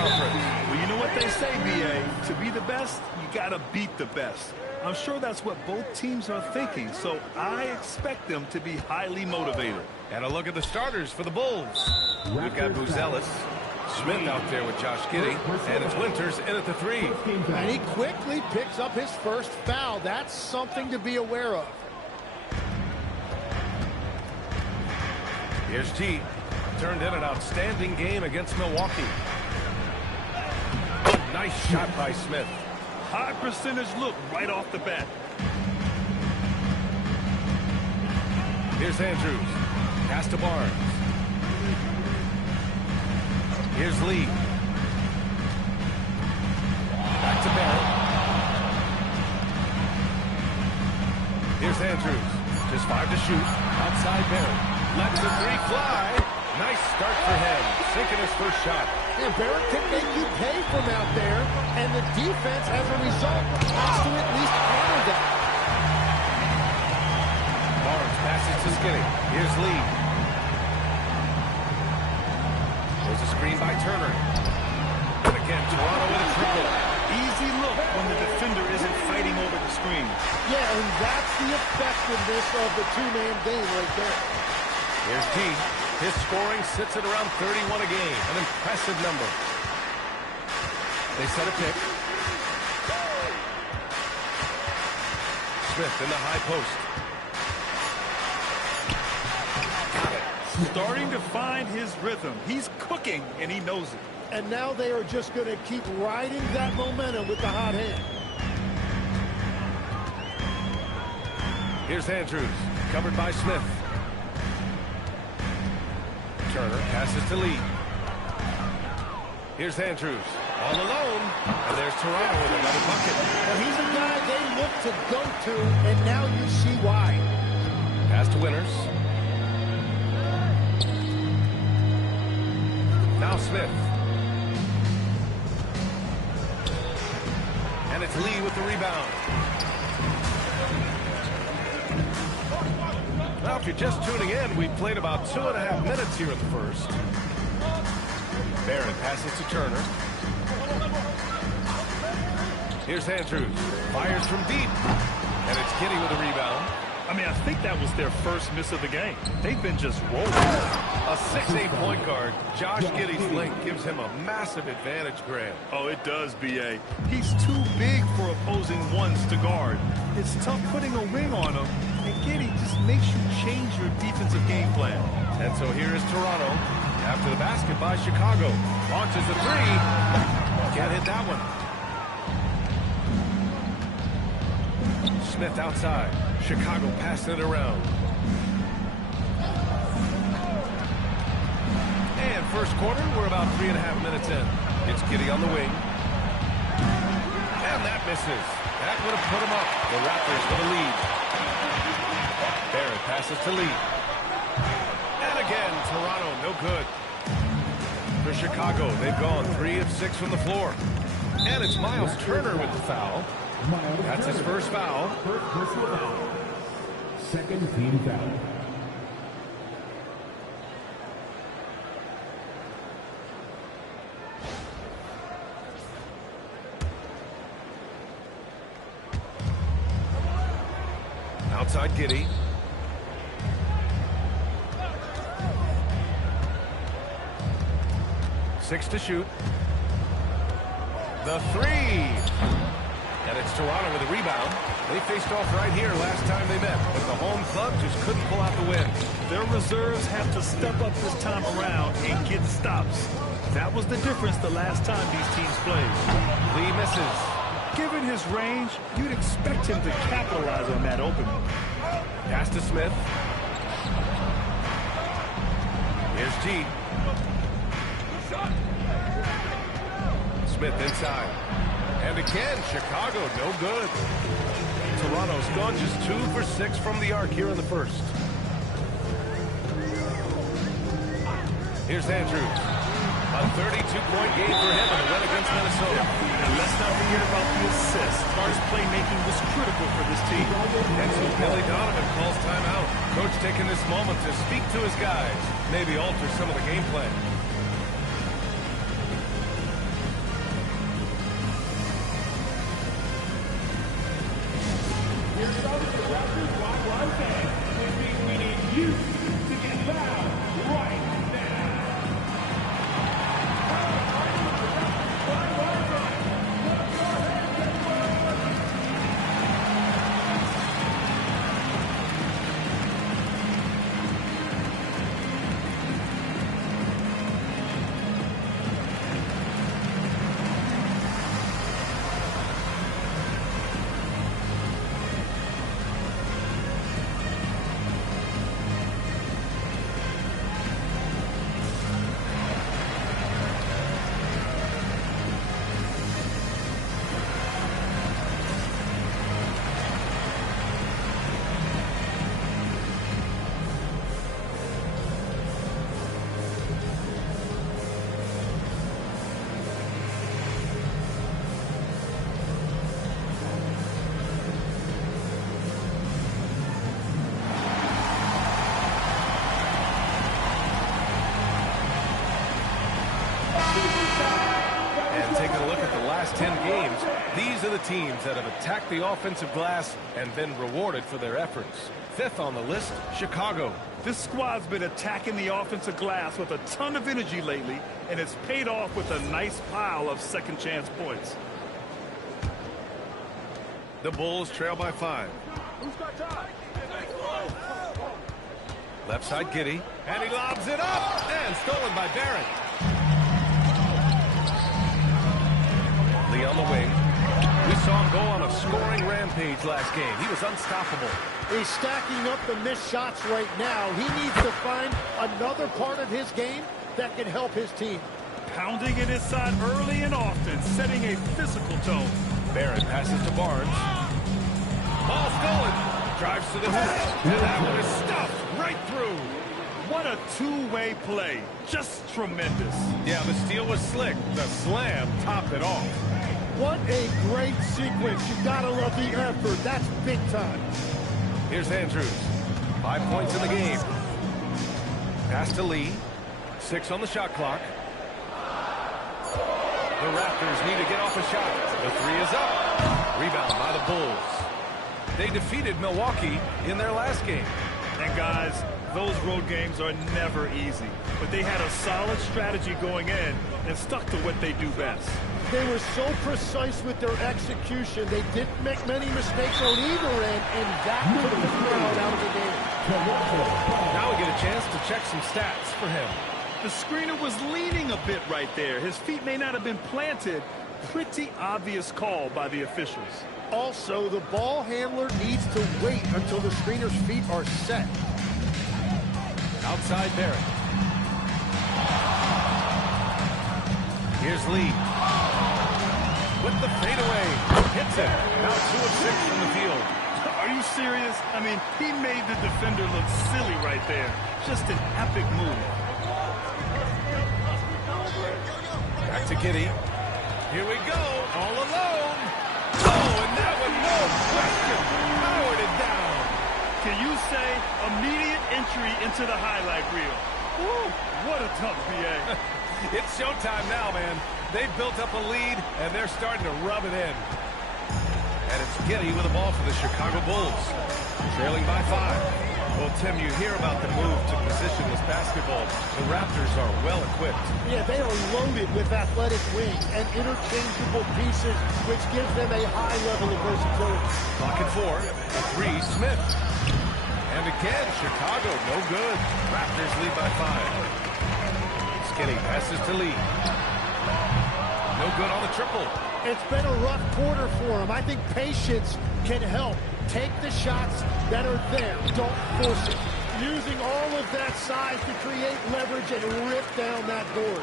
conference. Well, you know what they say, B.A. To be the best, you got to beat the best. I'm sure that's what both teams are thinking, so I expect them to be highly motivated. And a look at the starters for the Bulls. We've got Buzelis, Smith out there with Josh Giddey, and it's Winters in at the 3. And he quickly picks up his first foul. That's something to be aware of. Here's T. Turned in an outstanding game against Milwaukee. Nice shot by Smith. High percentage look right off the bat. Here's Andrews. Pass to Barnes. Here's Lee. Back to Barrett. Here's Andrews. Just 5 to shoot. Outside Barrett. Lets the 3 fly. Nice start for him. Sinking his first shot. Yeah, Barrett can make you pay from out there, and the defense, as a result, has to at least honor that. Barnes passes to Skinny. Here's Lee. There's a screen by Turner. And again, Toronto with a triple. Easy look when the defender isn't fighting over the screen. Yeah, and that's the effectiveness of the two-man game right there. Here's T. His scoring sits at around 31 a game. An impressive number. They set a pick. Smith in the high post. Got it. Starting to find his rhythm. He's cooking, and he knows it. And now they are just going to keep riding that momentum with the hot hand. Here's Andrews. Covered by Smith. Turner passes to Lee. Here's Andrews. All alone. And there's Toronto with another bucket. Well, he's a guy they look to go to, and now you see why. Pass to Winters. Now Smith. And it's Lee with the rebound. Now, if you're just tuning in, we've played about 2.5 minutes here in the first. Barrett passes to Turner. Here's Andrews. Fires from deep. And it's Giddey with a rebound. I mean, I think that was their first miss of the game. They've been just rolling. A 6'8" point guard, Josh Giddey's length gives him a massive advantage, Grant. Oh, it does, B.A. He's too big for opposing ones to guard. It's tough putting a wing on him, and Giddey just makes you change your defensive game plan. And so here is Toronto. After the basket by Chicago. Launches a 3. Can't hit that one. Smith outside. Chicago passing it around. And first quarter, we're about 3.5 minutes in. It's Giddey on the wing. And that misses. That would have put him up. The Raptors with a lead. Barrett passes to Lee. And again, Toronto, no good. For Chicago, they've gone 3 of 6 from the floor. And it's Miles Turner with the foul. That's his first foul. Second team foul. Outside Giddey. Six to shoot. The 3. And it's Toronto with a rebound. They faced off right here last time they met, but the home club just couldn't pull out the win. Their reserves have to step up this time around and get stops. That was the difference the last time these teams played. Lee misses. Given his range, you'd expect him to capitalize on that opening. Pass to Smith. Here's T. Smith inside. And again, Chicago, no good. Toronto's gone just 2 for 6 from the arc here in the first. Here's Andrews. A 32-point game for him in the win against Minnesota. And let's not forget about the assist. His playmaking was critical for this team. And so Billy Donovan calls timeout. Coach taking this moment to speak to his guys, maybe alter some of the game plan. Taking a look at the last 10 games, these are the teams that have attacked the offensive glass and been rewarded for their efforts. Fifth on the list, Chicago. This squad's been attacking the offensive glass with a ton of energy lately, and it's paid off with a nice pile of second chance points. The Bulls trail by 5. Left side, Giddey. And he lobs it up. And stolen by Barrett. Lee on the wing. We saw him go on a scoring rampage last game. He was unstoppable. He's stacking up the missed shots right now. He needs to find another part of his game that can help his team. Pounding it inside early and often, setting a physical tone. Barrett passes to Barnes. Ball stolen. Drives to the hoop. And that one is stuffed right through. What a two-way play. Just tremendous. Yeah, the steal was slick. The slam topped it off. What a great sequence. You gotta love the effort. That's big time. Here's Andrews. 5 points in the game. Pass to Lee. 6 on the shot clock. The Raptors need to get off a shot. The 3 is up. Rebound by the Bulls. They defeated Milwaukee in their last game. And guys, those road games are never easy. But they had a solid strategy going in and stuck to what they do best. They were so precise with their execution. They didn't make many mistakes on either end, and that took the crowd out of the game. Now we get a chance to check some stats for him. The screener was leaning a bit right there. His feet may not have been planted. Pretty obvious call by the officials. Also, the ball handler needs to wait until the screener's feet are set. Outside Barrett. Here's Lee. With the fadeaway. Hits it. Now 2 of 6 from the field. Are you serious? I mean, he made the defender look silly right there. Just an epic move. Back to Giddey. Here we go. All alone. Oh, and that one, no question. Powered it down. Can you say immediate entry into the highlight reel? Woo, what a tough PA. It's showtime now, man. They've built up a lead, and they're starting to rub it in. And it's Giddey with the ball for the Chicago Bulls. Trailing by 5. Well, Tim, you hear about the move to positionless basketball. The Raptors are well equipped. Yeah, they are loaded with athletic wings and interchangeable pieces, which gives them a high level of versatility. Clock at 4. A 3, Smith. And again, Chicago, no good. Raptors lead by 5. Skinny passes to Lee. No good on the triple. It's been a rough quarter for him. I think patience can help. Take the shots that are there. Don't force it. Using all of that size to create leverage and rip down that board.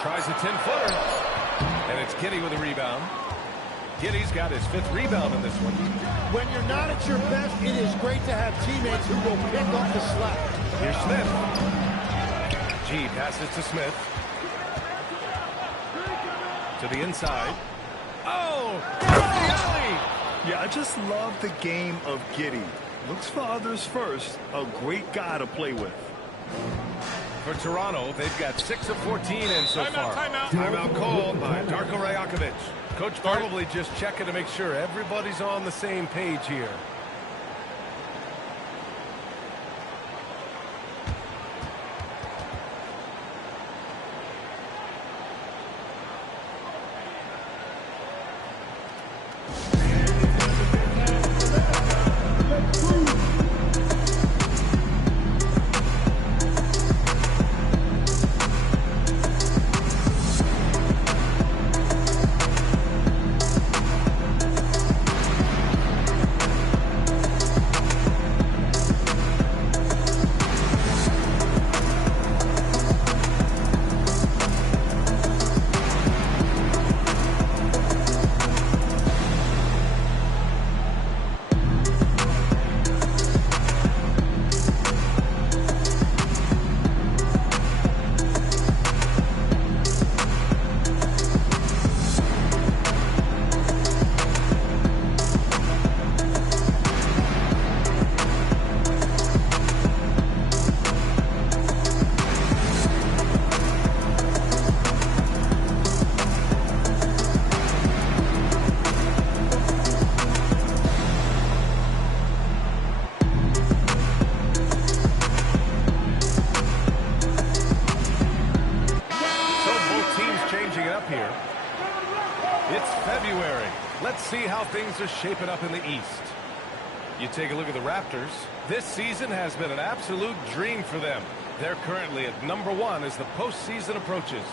Tries a 10-footer. And it's Giddey with a rebound. Giddey's got his 5th rebound in this one. When you're not at your best, it is great to have teammates who will pick up the slack. Here's Smith. G passes to Smith. To the inside. Oh! Down the alley! Yeah, I just love the game of Giddey. Looks for others first. A great guy to play with. For Toronto, they've got 6 of 14 in so far. Timeout called by Darko Rajakovic. Coach probably just checking to make sure everybody's on the same page here. It's February. Let's see how things are shaping up in the East. You take a look at the Raptors. This season has been an absolute dream for them. They're currently at #1 as the postseason approaches.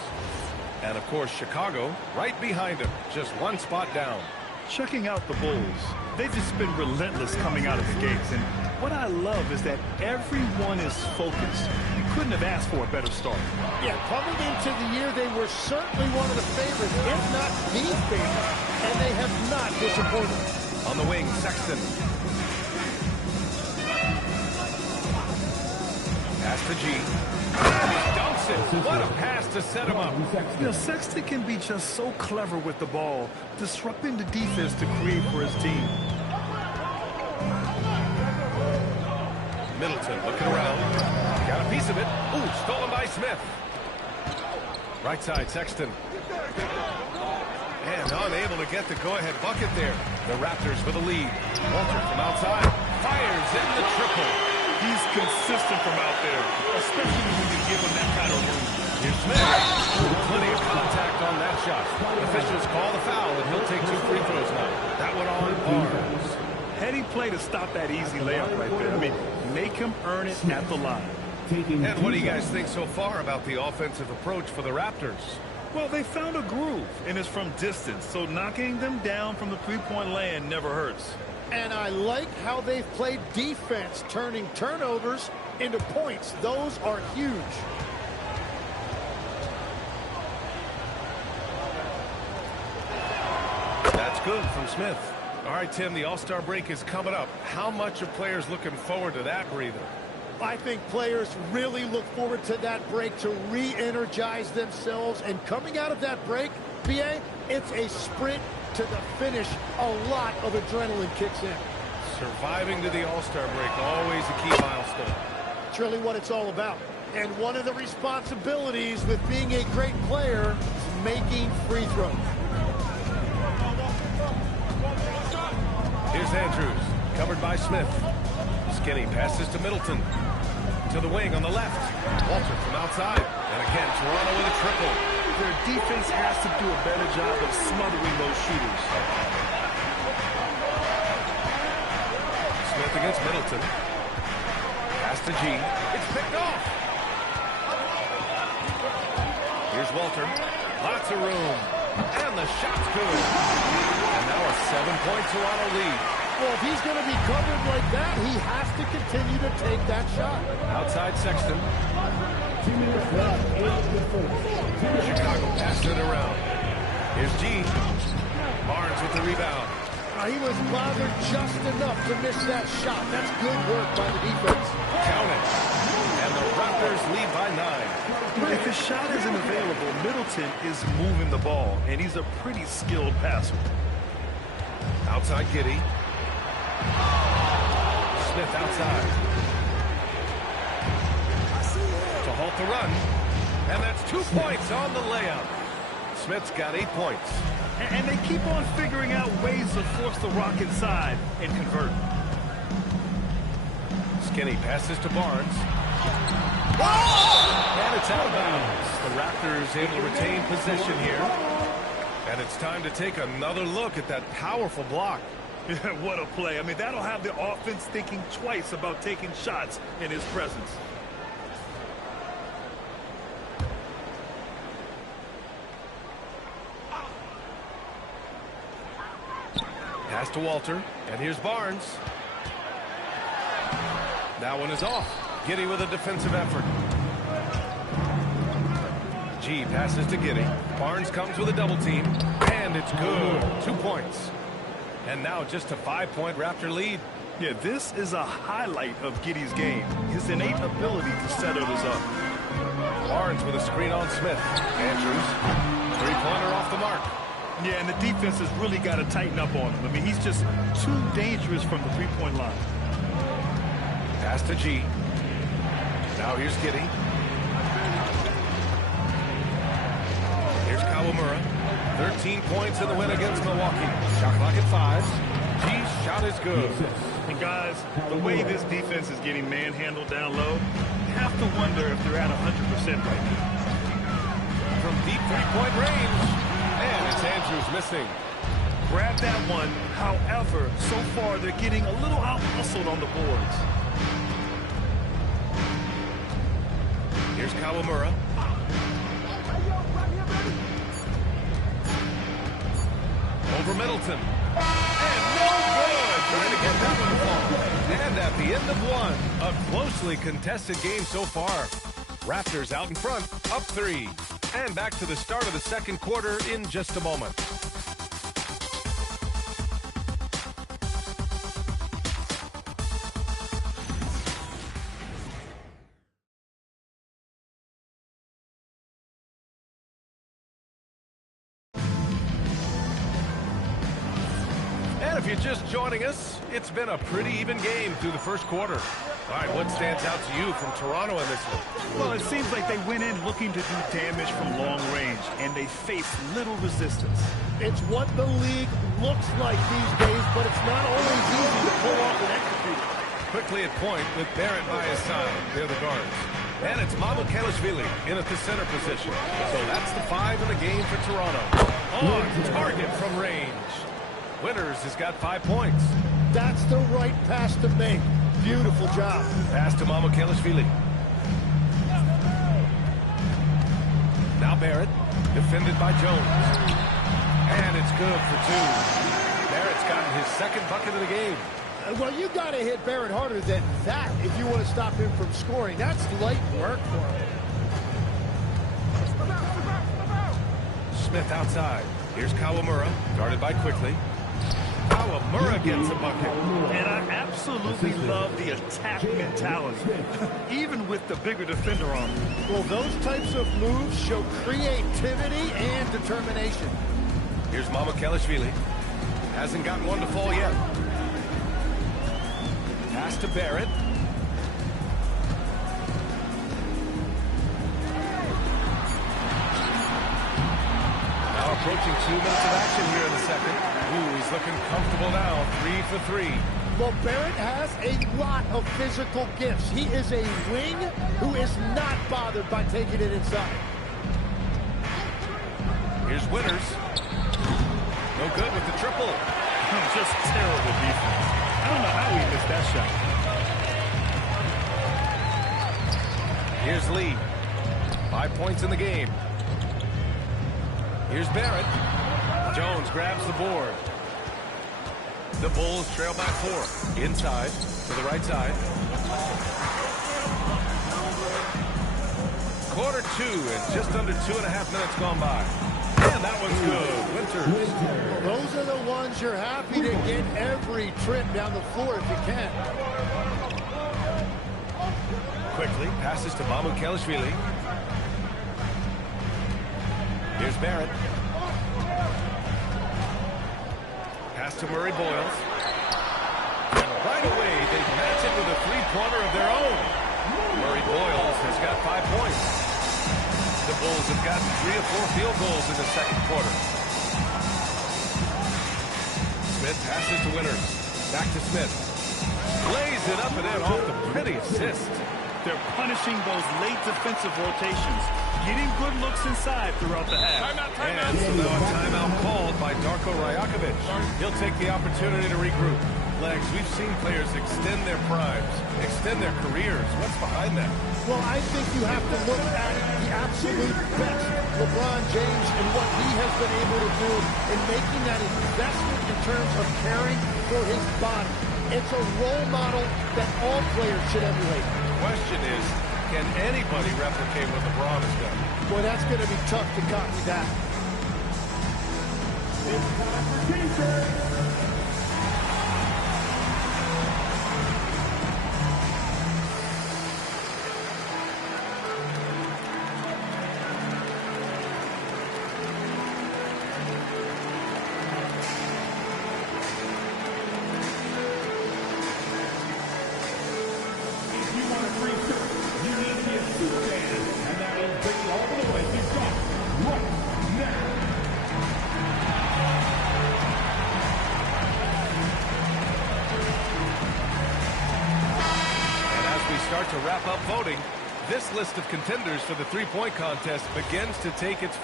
And, of course, Chicago right behind them, just one spot down. Checking out the Bulls, they've just been relentless coming out of the gates. And what I love is that everyone is focused. You couldn't have asked for a better start. Yeah, coming into the year, they were certainly one of the favorites, if not the favorite, and they have not disappointed. On the wing, Sexton. Pass to G. And he dunks it. What a pass to set him up. You know, Sexton can be just so clever with the ball, disrupting the defense to create for his team. Middleton looking around. Got a piece of it. Ooh, stolen by Smith. Right side, Sexton. And unable to get the go-ahead bucket there. The Raptors with a lead. Walter from outside. Fires in the triple. He's consistent from out there, especially when you give him that kind of room. Here's Smith. Plenty of contact on that shot. Officials call the foul, and he'll take 2 free throws now. That one on Barnes. Heady play to stop that easy layup right there. I mean, make him earn it at the line. And what do you guys think so far about the offensive approach for the Raptors? Well, they found a groove, and it's from distance, so knocking them down from the three-point land never hurts. And I like how they've played defense, turning turnovers into points. Those are huge. That's good from Smith. All right, Tim, the All-Star break is coming up. How much are players looking forward to that breather? I think players really look forward to that break to re-energize themselves. And coming out of that break, BA, it's a sprint to the finish. A lot of adrenaline kicks in. Surviving to the All-Star break, always a key milestone. It's really what it's all about. And one of the responsibilities with being a great player is making free throws. Here's Andrews, covered by Smith. Skinny passes to Middleton. To the wing on the left. Walter from outside. And again, Toronto with a triple. Their defense has to do a better job of smothering those shooters. Smith against Middleton. Pass to G. It's picked off. Here's Walter. Lots of room. And the shot's good. And now a 7-point Toronto lead. Well, if he's going to be covered like that, he has to continue to take that shot. Outside Sexton. Chicago passing it around. Here's G. Barnes with the rebound. He was bothered just enough to miss that shot. That's good work by the defense. Count it. And the Raptors lead by 9. If his shot isn't available, Middleton is moving the ball, and he's a pretty skilled passer. Outside Giddey. Smith outside. To halt the run. And that's 2 points on the layup. Smith's got 8 points. And they keep on figuring out ways to force the rock inside and convert. Skinny passes to Barnes. And it's out of bounds. The Raptors able to retain possession here. And it's time to take another look at that powerful block. What a play. I mean, that'll have the offense thinking twice about taking shots in his presence. Pass to Walter, and here's Barnes. That one is off. Giddey with a defensive effort. G passes to Giddey. Barnes comes with a double team, and it's good. 2 points. And now just a 5-point Raptor lead. Yeah, this is a highlight of Giddey's game. His innate ability to set others up. Barnes with a screen on Smith. Andrews, three-pointer off the mark. Yeah, and the defense has really got to tighten up on him. I mean, he's just too dangerous from the three-point line. Pass to G. Now here's Giddey. Here's Kawamura. 13 points in the win against Milwaukee. Shot clock at 5. G's shot is good. And guys, the way this defense is getting manhandled down low, you have to wonder if they're at 100% right now. From deep three-point range. And it's Andrews. Andrews missing. Grab that one. However, so far they're getting a little out-hustled on the boards. Here's Kawamura. Over Middleton. And no good. Trying to get that one to fall. And at the end of one, a closely contested game so far. Raptors out in front, up 3. And back to the start of the second quarter in just a moment. And if you're just joining us, it's been a pretty even game through the first quarter. All right, what stands out to you from Toronto in this one? Well, it seems like they went in looking to do damage from long range, and they faced little resistance. It's what the league looks like these days, but it's not always easy to pull off and execute. Quickly at point with Barrett by his side. They're the guards. And it's Mamukelashvili in at the center position. So that's the 5 in the game for Toronto. On target from range. Winters has got 5 points. That's the right pass to make. Beautiful job. Pass to Mamukelashvili. Now Barrett, defended by Jones. And it's good for 2. Barrett's gotten his second bucket of the game. Well, you got to hit Barrett harder than that if you want to stop him from scoring. That's light work for him. Smith outside. Here's Kawamura, guarded by Quickly. Kawamura gets a bucket. And I absolutely love the attack mentality, even with the bigger defender on him. Well, those types of moves show creativity and determination. Here's Mamukelashvili. Hasn't gotten one to fall yet. Pass to Barrett. Now approaching 2 minutes of action here in the second. Ooh, he's looking comfortable now. 3 for 3. Well, Barrett has a lot of physical gifts. He is a wing who is not bothered by taking it inside. Here's Winters. No good with the triple. Just terrible defense. I don't know how he missed that shot. Here's Lee. 5 points in the game. Here's Barrett. Jones grabs the board. The Bulls trail by 4. Inside to the right side. Quarter 2 and just under 2.5 minutes gone by. And that one's good. Winters. Well, those are the ones you're happy to get every trip down the floor if you can. Quickly passes to Mamukelashvili. Here's Barrett. Pass to Murray Boyles. And right away, they match it with a three-pointer of their own. Murray Boyles has got 5 points. The Bulls have gotten 3 or 4 field goals in the second quarter. Smith passes to Winters. Back to Smith. Lays it up and in off the pretty assist. They're punishing those late defensive rotations, getting good looks inside throughout the half. And so now a timeout called by Darko Rajakovic. He'll take the opportunity to regroup. Legs, we've seen players extend their primes, extend their careers. What's behind that? Well, I think you have to look at the absolute best LeBron James and what he has been able to do in making that investment in terms of caring for his body. It's a role model that all players should emulate. The question is, can anybody replicate what LeBron has done? Boy, that's going to be tough to copy that. Start to wrap up voting. This list of contenders for the three-point contest begins to take its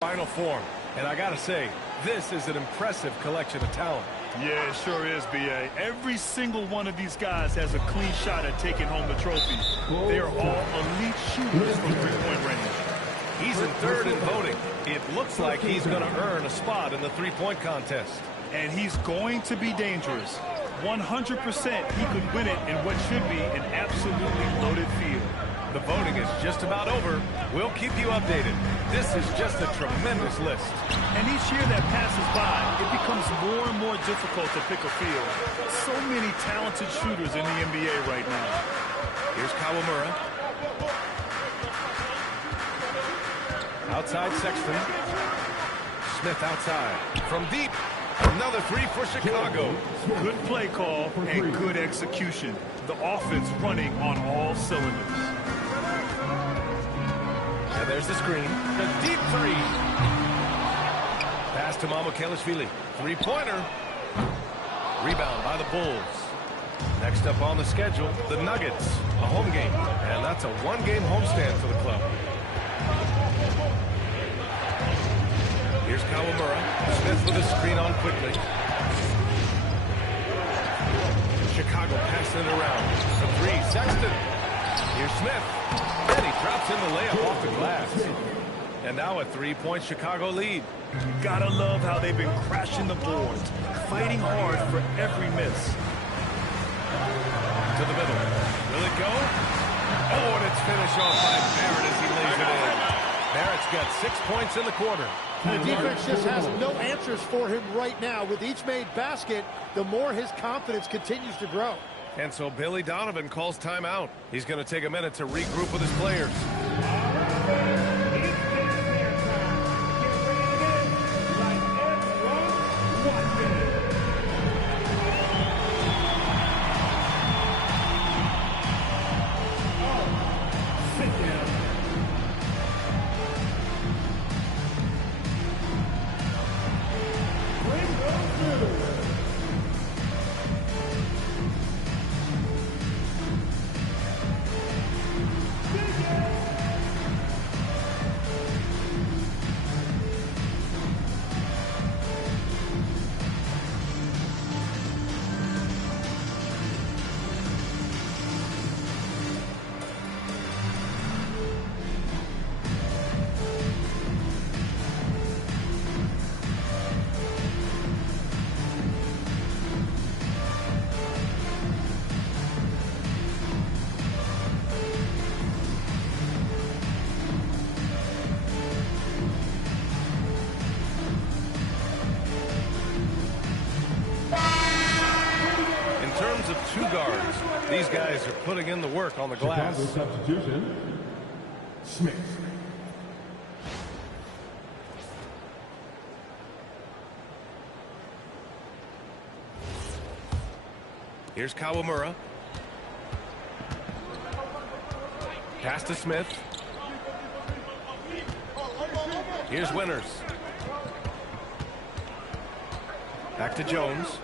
Final form. And I gotta say, this is an impressive collection of talent. Yeah, it sure is, B.A. Every single one of these guys has a clean shot at taking home the trophy. They are all elite shooters from three-point range. He's in third in voting. It looks like he's going to earn a spot in the three-point contest. And he's going to be dangerous. 100% he could win it in what should be an absolutely loaded field. The voting is just about over. We'll keep you updated. This is just a tremendous list. And each year that passes by, it becomes more and more difficult to pick a field. So many talented shooters in the NBA right now. Here's Kawamura. Outside Sexton. Smith outside. From deep. Another three for Chicago. Good play call and good execution. The offense running on all cylinders. And there's the screen. The deep three. Pass to Mamukelashvili. Three-pointer. Rebound by the Bulls. Next up on the schedule, the Nuggets. A home game. And that's a one-game homestand for the club. Here's Kawamura. Smith with a screen on quickly. Chicago passing it around. The three, Sexton. Here's Smith. And he drops in the layup off the glass. And now a three-point Chicago lead. Gotta love how they've been crashing the boards, fighting hard for every miss. To the middle. Will it go? Oh, and it's finished off by Barrett as he lays it in. Barrett's got 6 points in the quarter. The defense just has no answers for him right now. With each made basket, the more his confidence continues to grow. And so Billy Donovan calls timeout. He's going to take a minute to regroup with his players. Of two guards, these guys are putting in the work on the glass. Chicago substitution, Smith. Here's Kawamura. Pass to Smith. Here's Winters. Back to Jones.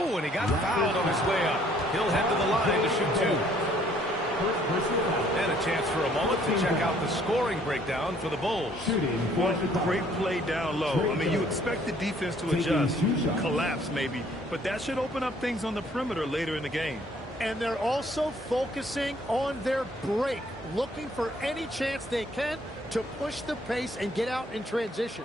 Oh, and he got fouled on his way up. He'll head to the line to shoot two. And a chance for a moment to check out the scoring breakdown for the Bulls. What a great play down low. I mean, you expect the defense to adjust, collapse maybe, but that should open up things on the perimeter later in the game. And they're also focusing on their break, looking for any chance they can to push the pace and get out in transition.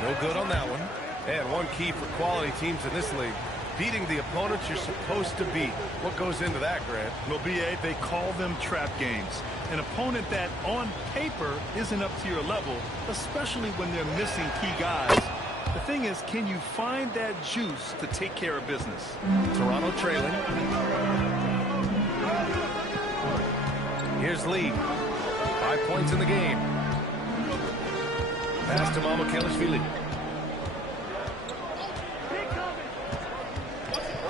No good on that one. And one key for quality teams in this league, beating the opponents you're supposed to beat. What goes into that, Grant? Well, B.A., they call them trap games. An opponent that, on paper, isn't up to your level, especially when they're missing key guys. The thing is, can you find that juice to take care of business? Toronto trailing. Here's Lee. 5 points in the game. Pass to Mamukelashvili.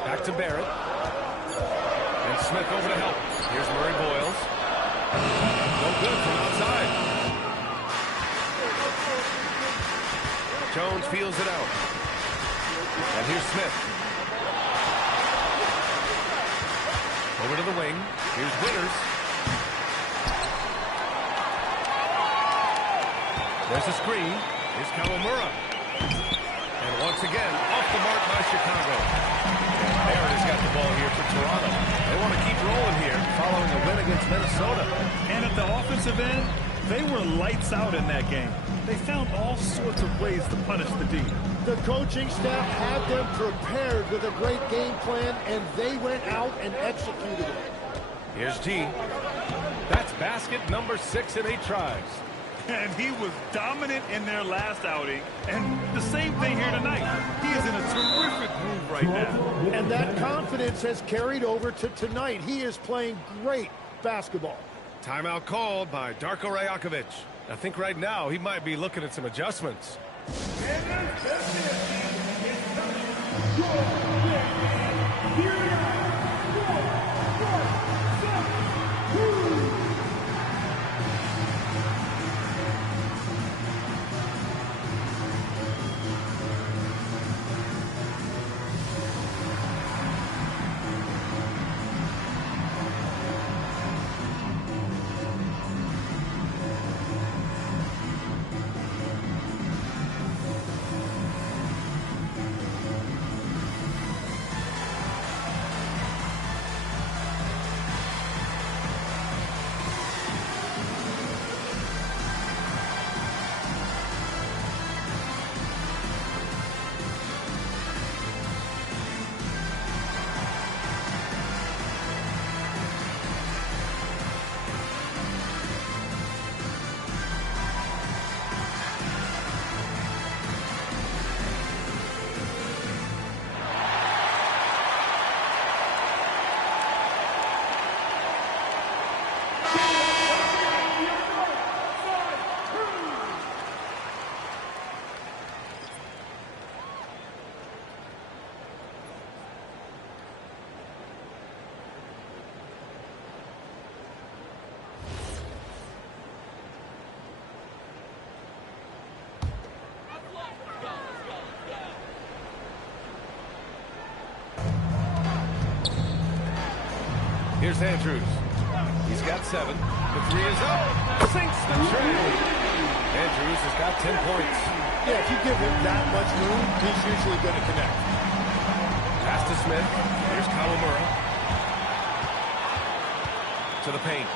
Back to Barrett. And Smith over to help. Here's Murray Boyles. No good from outside. Jones feels it out. And here's Smith. Over to the wing. Here's Winters. There's a screen. Here's Kawamura. And once again, off the mark by Chicago. And Barrett has got the ball here for Toronto. They want to keep rolling here following a win against Minnesota. And at the offensive end, they were lights out in that game. They found all sorts of ways to punish the D. The coaching staff had them prepared with a great game plan, and they went out and executed it. Here's G. That's basket number 6 in 8 tries. And he was dominant in their last outing. And the same thing here tonight. He is in a terrific groove right now. And that confidence has carried over to tonight. He is playing great basketball. Timeout called by Darko Rajakovic. I think right now he might be looking at some adjustments. Here's Andrews. He's got 7. The 3 is up. Sinks the tray. Andrews has got 10 points. Yeah, if you give him that much room, he's usually going to connect. Pass to Smith. Here's Kawamura. To the paint.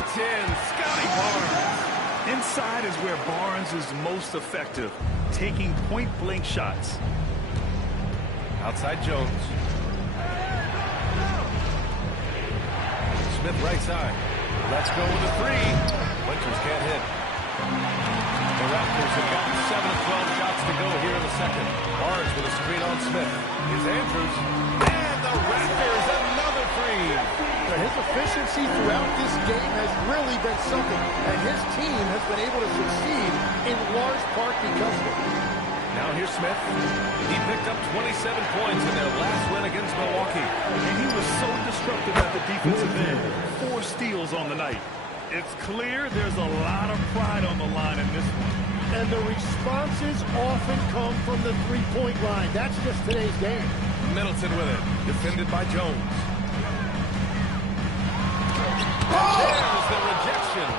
It's in. Scotty Barnes. Inside is where Barnes is most effective, taking point-blank shots. Outside Jones. Smith right side. Let's go with a 3. Winters can't hit. The Raptors have gotten 7 of 12 shots to go here in the second. Barnes with a screen on Smith. Here's Andrews. And the Raptors another 3. His efficiency throughout this game has really been something, and his team has been able to succeed in large part because of it. Now here's Smith. He picked up 27 points in their last win against Milwaukee. And he was so disruptive at the defensive end. 4 steals on the night. It's clear there's a lot of pride on the line in this one. And the responses often come from the three-point line. That's just today's game. Middleton with it. Defended by Jones. There's the rejection.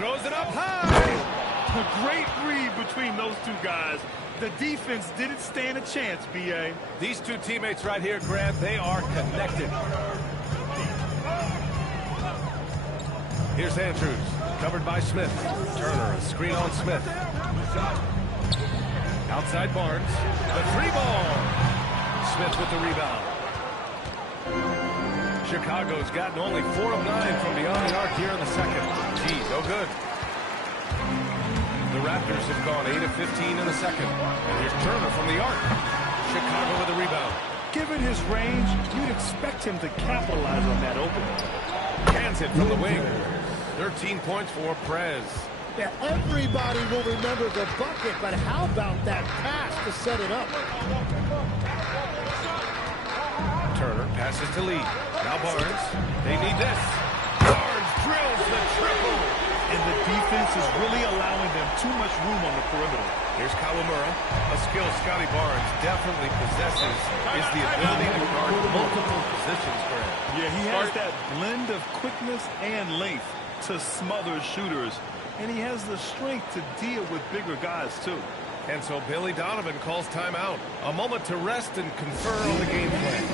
Throws it up high. A great read between those two guys. The defense didn't stand a chance, B.A. These two teammates right here, Grant, they are connected. Here's Andrews, covered by Smith. Turner, a screen on Smith. Outside Barnes. The 3 ball. Smith with the rebound. Chicago's gotten only 4 of 9 from beyond the arc here in the second. Gee, no good. The Raptors have gone 8 of 15 in the second. And here's Turner from the arc. Chicago with the rebound. Given his range, you'd expect him to capitalize on that opening. Hands it from the wing. 13 points for Prez. Yeah, everybody will remember the bucket, but how about that pass to set it up? Turner passes to Lee. Now Barnes. They need this. Barnes drills the triple. and the defense is really allowing them too much room on the perimeter. Here's Kawamura. A skill Scotty Barnes definitely possesses is the ability to guard multiple positions for him. Yeah, he has that blend of quickness and length to smother shooters, and he has the strength to deal with bigger guys, too. And so Billy Donovan calls timeout. A moment to rest and confer on the game plan.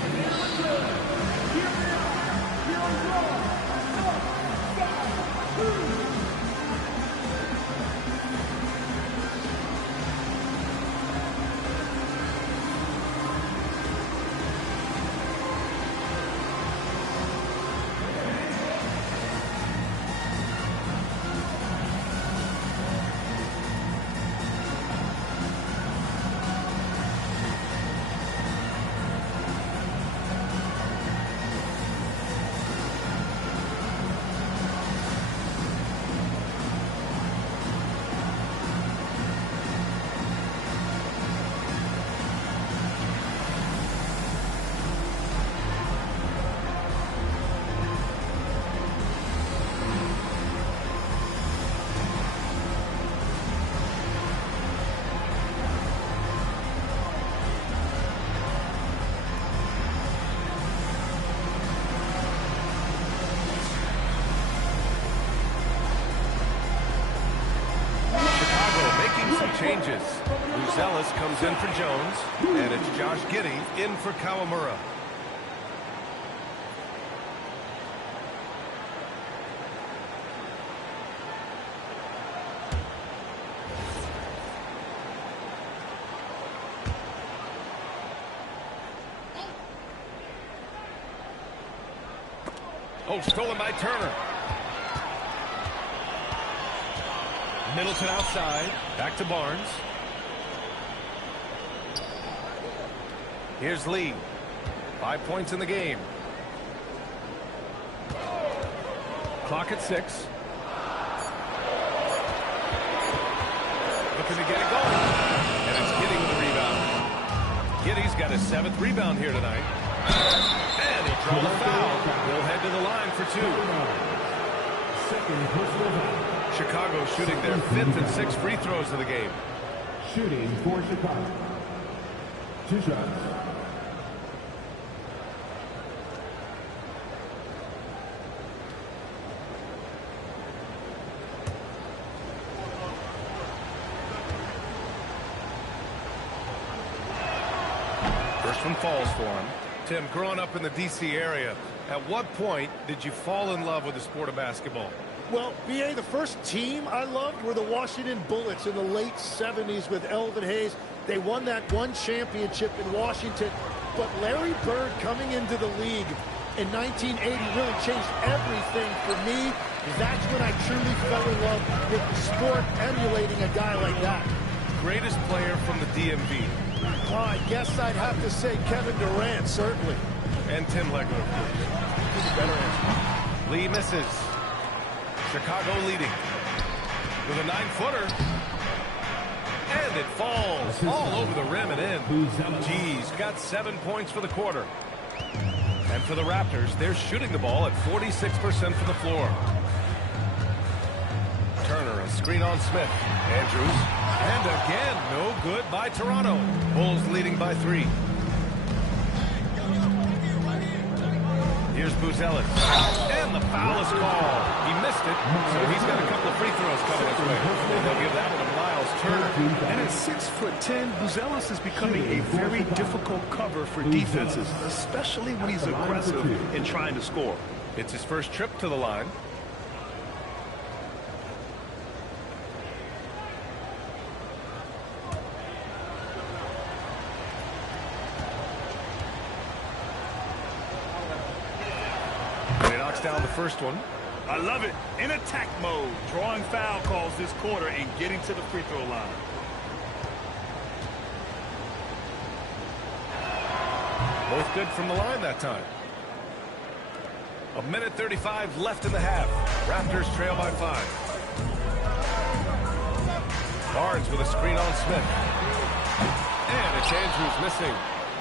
Changes. Buzelis comes in for Jones, and it's Josh Giddey in for Kawamura. Oh, stolen by Turner. Middleton outside. Back to Barnes. Here's Lee. 5 points in the game. Clock at 6. Looking to get it going. And it's Giddey with the rebound. Giddey's got his 7th rebound here tonight. And he draws a foul. He'll head to the line for 2. Second personal foul. Chicago shooting their 5th and 6th free throws of the game. Shooting for Chicago. 2 shots. First one falls for him. Tim, growing up in the D.C. area, at what point did you fall in love with the sport of basketball? Well, B.A., the first team I loved were the Washington Bullets in the late 70s with Elvin Hayes. They won that one championship in Washington. But Larry Bird coming into the league in 1980 really changed everything for me. That's when I truly fell in love with the sport, emulating a guy like that. Greatest player from the DMV? I guess I'd have to say Kevin Durant, certainly. And Tim Legler, of course. He's a better answer. Lee misses. Chicago leading with a 9-footer. And it falls all over the rim and in. G's got 7 points for the quarter. And for the Raptors, they're shooting the ball at 46% from the floor. Turner, a screen on Smith. Andrews. And again, no good by Toronto. Bulls leading by 3. Here's Buzelis. And the foul is called. He missed it, so he's got a couple of free throws coming his way. And they'll give that one to Miles Turner. And at 6'10", Buzelis is becoming a very difficult cover for defenses, especially when he's aggressive in trying to score. It's his first trip to the line. Down the first one. I love it. In attack mode, drawing foul calls this quarter and getting to the free throw line. Both good from the line that time. 1:35 left in the half. Raptors trail by 5. Barnes with a screen on Smith. And it's Andrews missing.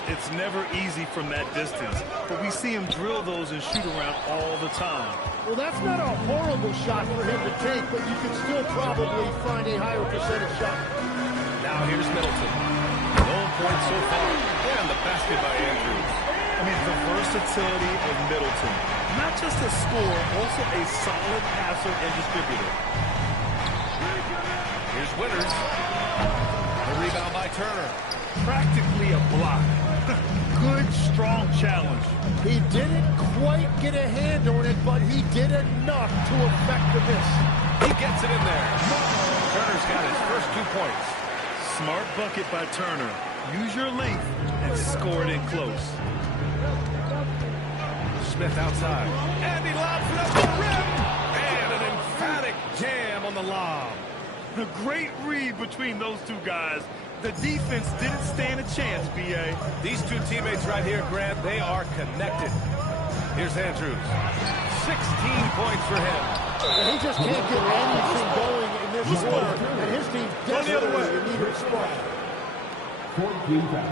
It's never easy from that distance, but we see him drill those and shoot around all the time. Well, that's not a horrible shot for him to take, but you could still probably find a higher percentage shot. Now here's Middleton. No points so far. And the basket by Andrews. I mean, the versatility of Middleton. Not just a scorer, also a solid passer and distributor. Here's Winters. The rebound by Turner. Practically a block. Good, strong challenge. He didn't quite get a hand on it, but he did enough to affect the miss. He gets it in there. Turner's got his first 2 points. Smart bucket by Turner. Use your length and score it in close. Smith outside. And he lobs it up the rim. And an emphatic jam on the lob. A great read between those two guys. The defense didn't stand a chance, B.A. These two teammates right here, Grant, they are connected. Here's Andrews. 16 points for him. And he just can't get anything going in this quarter, and his team desperately in need of a spark. 14 foul.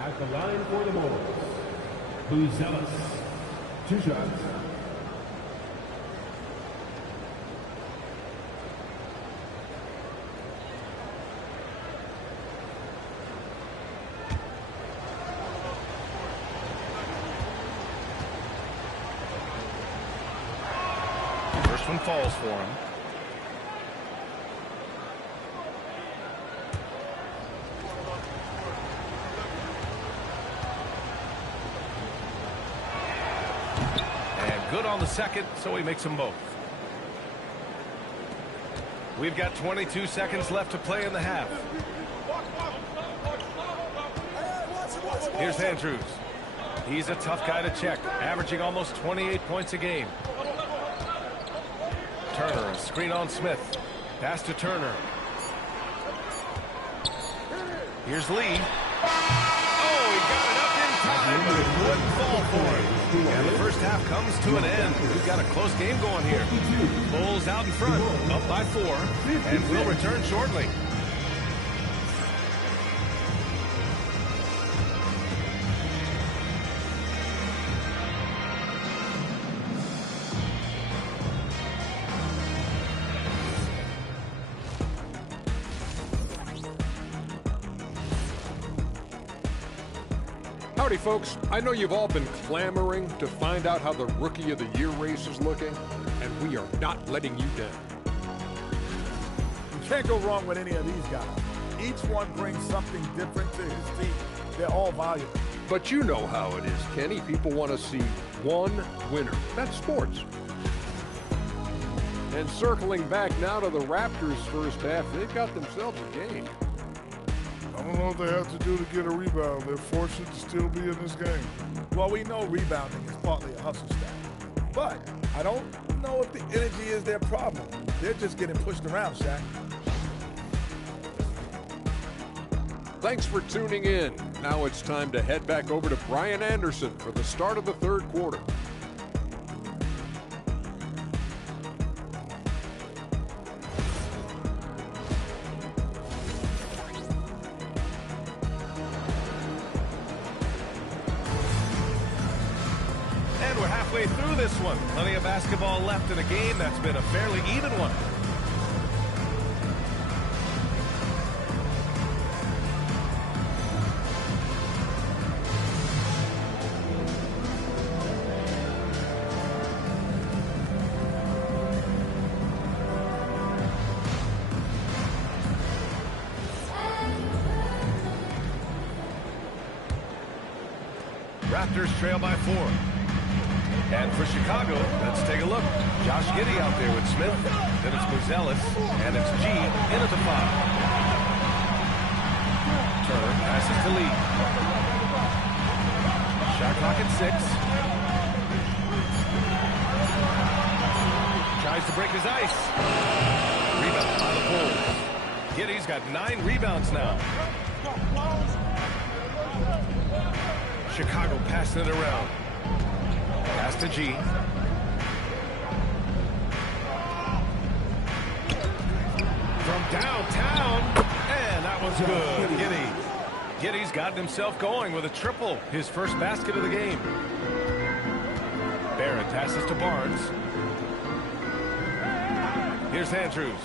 At the line for the Bulls, Buzelis. 2 shots. First one falls for him. Good on the second, so he makes them both. We've got 22 seconds left to play in the half. Here's Andrews. He's a tough guy to check, averaging almost 28 points a game. Turner, a screen on Smith. Pass to Turner. Here's Lee. Oh, he got it up in time, but it wouldn't fall for him. And the first half comes to an end. We've got a close game going here. Bulls out in front, up by 4, and we'll return shortly. Howdy, folks. I know you've all been clamoring to find out how the Rookie of the Year race is looking, and we are not letting you down. You can't go wrong with any of these guys. Each one brings something different to his team. They're all valuable. But you know how it is, Kenny. People want to see one winner. That's sports. And circling back now to the Raptors' first half, they've got themselves a game. I don't know what they have to do to get a rebound. They're fortunate to still be in this game. Well, we know rebounding is partly a hustle stat. But I don't know if the energy is their problem. They're just getting pushed around, Shaq. Thanks for tuning in. Now it's time to head back over to Brian Anderson for the start of the third quarter. Through this one. Plenty of basketball left in a game that's been a fairly even one. Raptors trail by 4. And for Chicago, let's take a look. Josh Giddey out there with Smith. Then it's Buzelis. And it's G in at the 5. Turner passes to Lee. Shot clock at 6. Tries to break his ice. Rebound by the Bulls. Giddey's got 9 rebounds now. Chicago passing it around. Pass to G. From downtown, and that was good. Giddey's gotten himself going with a triple, his first basket of the game. Barrett passes to Barnes. Here's Andrews.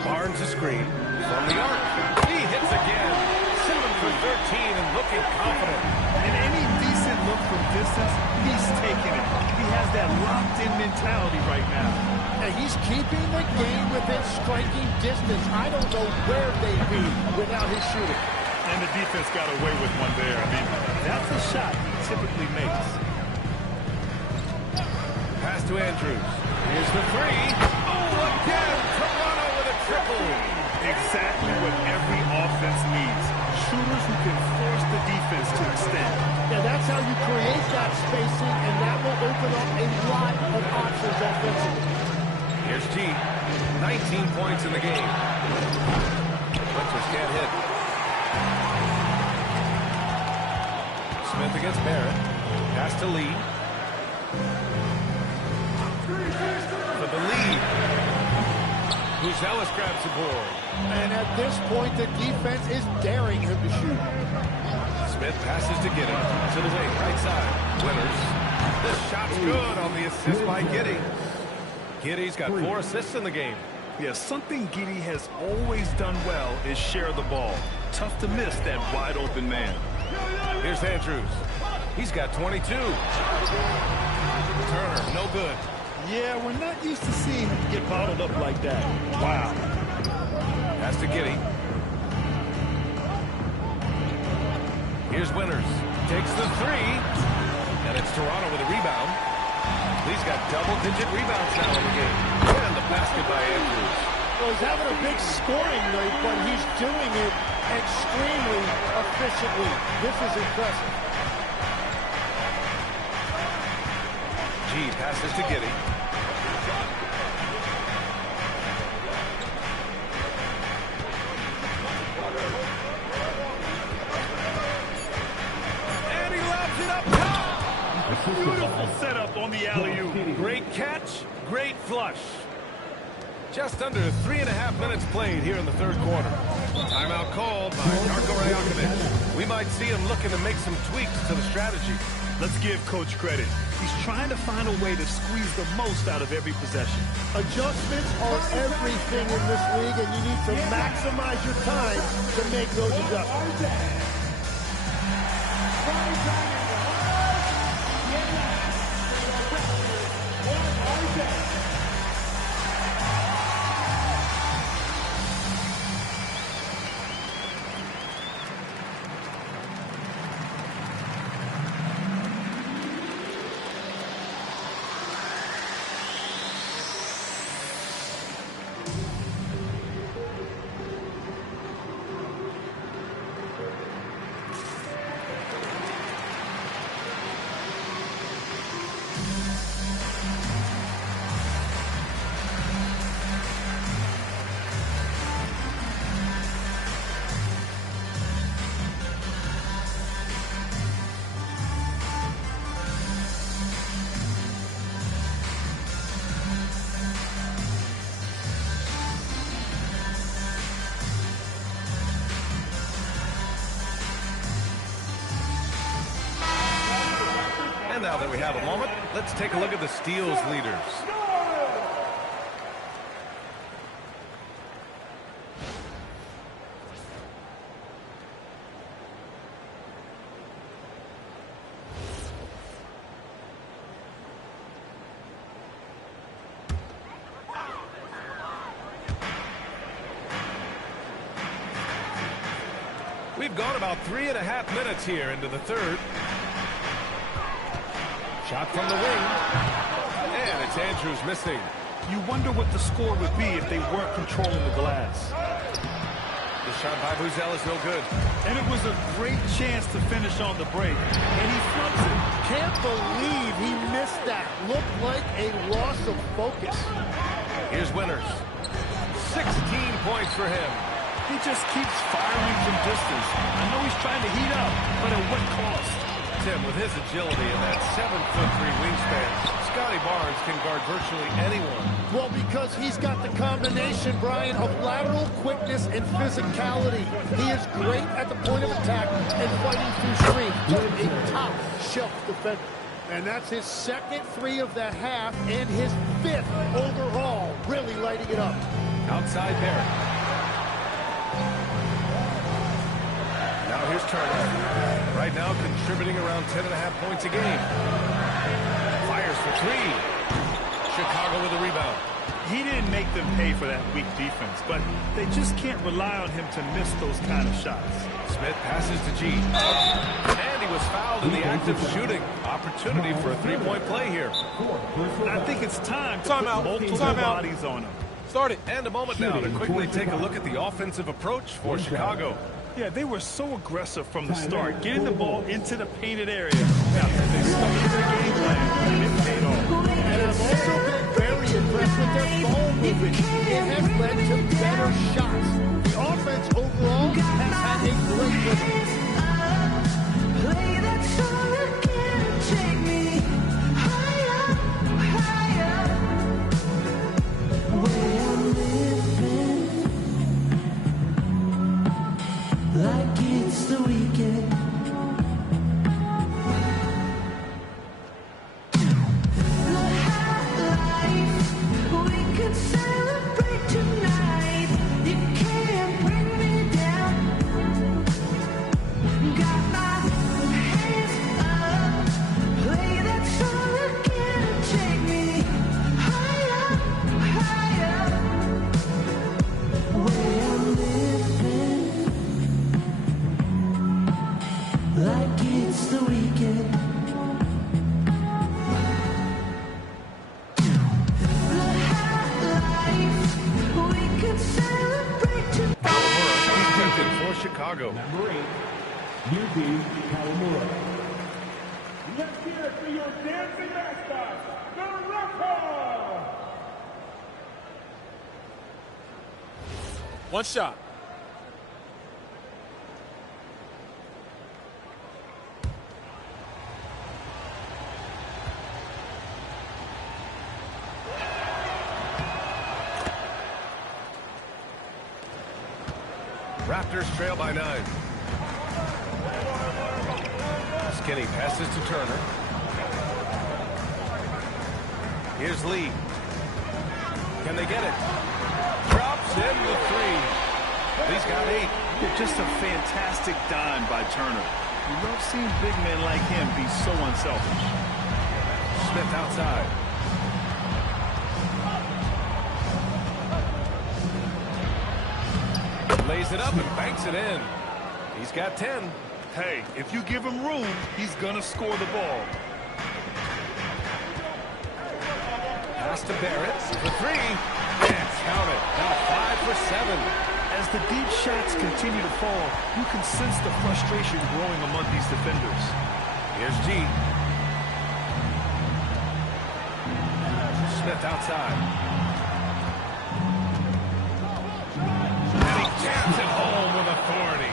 Barnes a screen from the arc. He hits again. 7 for 13 and looking confident. And any decent look from distance, he's taking it. He has that locked-in mentality right now. And he's keeping the game within striking distance. I don't know where they'd be without his shooting. And the defense got away with one there. I mean, that's a shot he typically makes. Pass to Andrews. Here's the three. Oh, again! Toronto with a triple. Exactly what every offense needs. Shooters who can force the defense to extend. Yeah, that's how you create that spacing, and that will open up a lot of options offensively. Here's G. 19 points in the game. Winters can't hit. Smith against Barrett. Pass to Lee. For the lead. Buzelis grabs the board. And at this point, the defense is daring him to shoot. Smith passes to Giddey. To the wing, right side. Winters. This shot's good on the assist by Giddey. Giddey's got 4 assists in the game. Yeah, something Giddey has always done well is share the ball. Tough to miss that wide open man. Here's Andrews. He's got 22. Turner, no good. Yeah, we're not used to seeing him get bottled up like that. Wow. Pass to Giddey. Here's Winters. Takes the three. And it's Toronto with a rebound. He's got double-digit rebounds now in the game. And the basket by Andrews. Well, he's having a big scoring night, but he's doing it extremely efficiently. This is impressive. G passes to Giddey. And he lobs it up top. Beautiful setup on the alley-oop. Great catch, great flush. Just under 3.5 minutes played here in the third quarter. Timeout called by Darko Rajakovic. We might see him looking to make some tweaks to the strategy. Let's give Coach credit. He's trying to find a way to squeeze the most out of every possession. Adjustments are everything in this league, and you need to maximize your time to make those adjustments. Now that we have a moment, let's take a look at the steals leaders. We've gone about 3.5 minutes here into the third. Shot from the wing. And it's Andrews missing. You wonder what the score would be if they weren't controlling the glass. The shot by Buzelis no good. And it was a great chance to finish on the break. And he flubs it. Can't believe he missed that. Looked like a loss of focus. Here's Winters. 16 points for him. He just keeps firing from distance. I know he's trying to heat up, but at what cost? Tim, with his agility and that 7'3" wingspan, Scotty Barnes can guard virtually anyone. Well, because he's got the combination, Brian, of lateral quickness and physicality. He is great at the point of attack and fighting through screen. Just a top-shelf defender. And that's his second three of the half and his fifth overall, really lighting it up. Outside Barrett. Now here's Turner. Right now contributing around 10.5 points a game. Fires for three. Chicago with a rebound. He didn't make them pay for that weak defense, but they just can't rely on him to miss those kind of shots. Smith passes to G. And he was fouled in the act of shooting. Opportunity for a three-point play here. I think it's time to put multiple bodies on him. Start it. And a moment now to quickly take a look at the offensive approach for Chicago. Yeah, they were so aggressive from the start, getting the ball into the painted area. Now, they stuck to their game plan, and it paid off. And I've also been very impressed with their ball movement. It has led to better shots. The offense overall has had a great rhythm. Play that song again, take me higher, higher. Where I'm living like it's the weekend. The high life, we could celebrate tonight. You can't bring me down. Got my hands up, play that song again, take me higher, higher. Where I'm living like it's the weekend. The high life, we could celebrate tonight. Captain for Chicago. Number 8, Yuki Kawamura. Let's hear it for your dancing mascot, the Rockers! One shot. Raptors trail by 9. Skinny passes to Turner. Here's Lee. Can they get it? Drops in the three. Lee's got 8. Just a fantastic dime by Turner. You love seeing big men like him be so unselfish. Smith outside. Lays it up and banks it in. He's got 10. Hey, if you give him room, he's gonna score the ball. Pass to Barrett for three. And count it. Now 5 for 7. As the deep shots continue to fall, you can sense the frustration growing among these defenders. Here's G. Smith outside. And he jams it home with authority.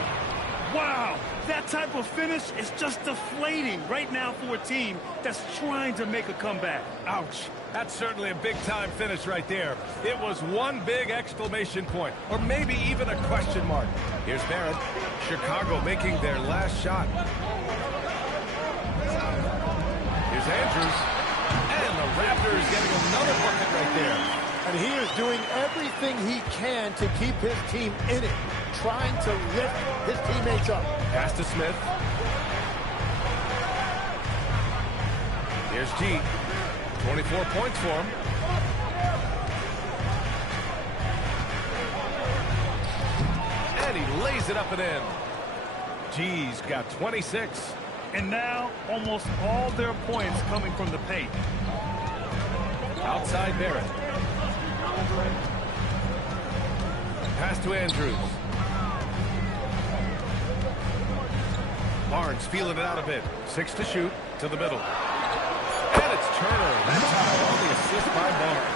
Wow, that type of finish is just deflating right now for a team that's trying to make a comeback. Ouch. That's certainly a big-time finish right there. It was one big exclamation point, or maybe even a question mark. Here's Barrett. Chicago making their last shot. Here's Andrews. And the Raptors getting another bucket right there. And he is doing everything he can to keep his team in it, trying to lift his teammates up. Pass to Smith. Here's G. 24 points for him. And he lays it up and in. G's got 26. And now, almost all their points coming from the paint. Outside Barrett. Pass to Andrews. Barnes feeling it out a bit. 6 to shoot, to the middle. And it's Turner. That time on the assist by Barnes.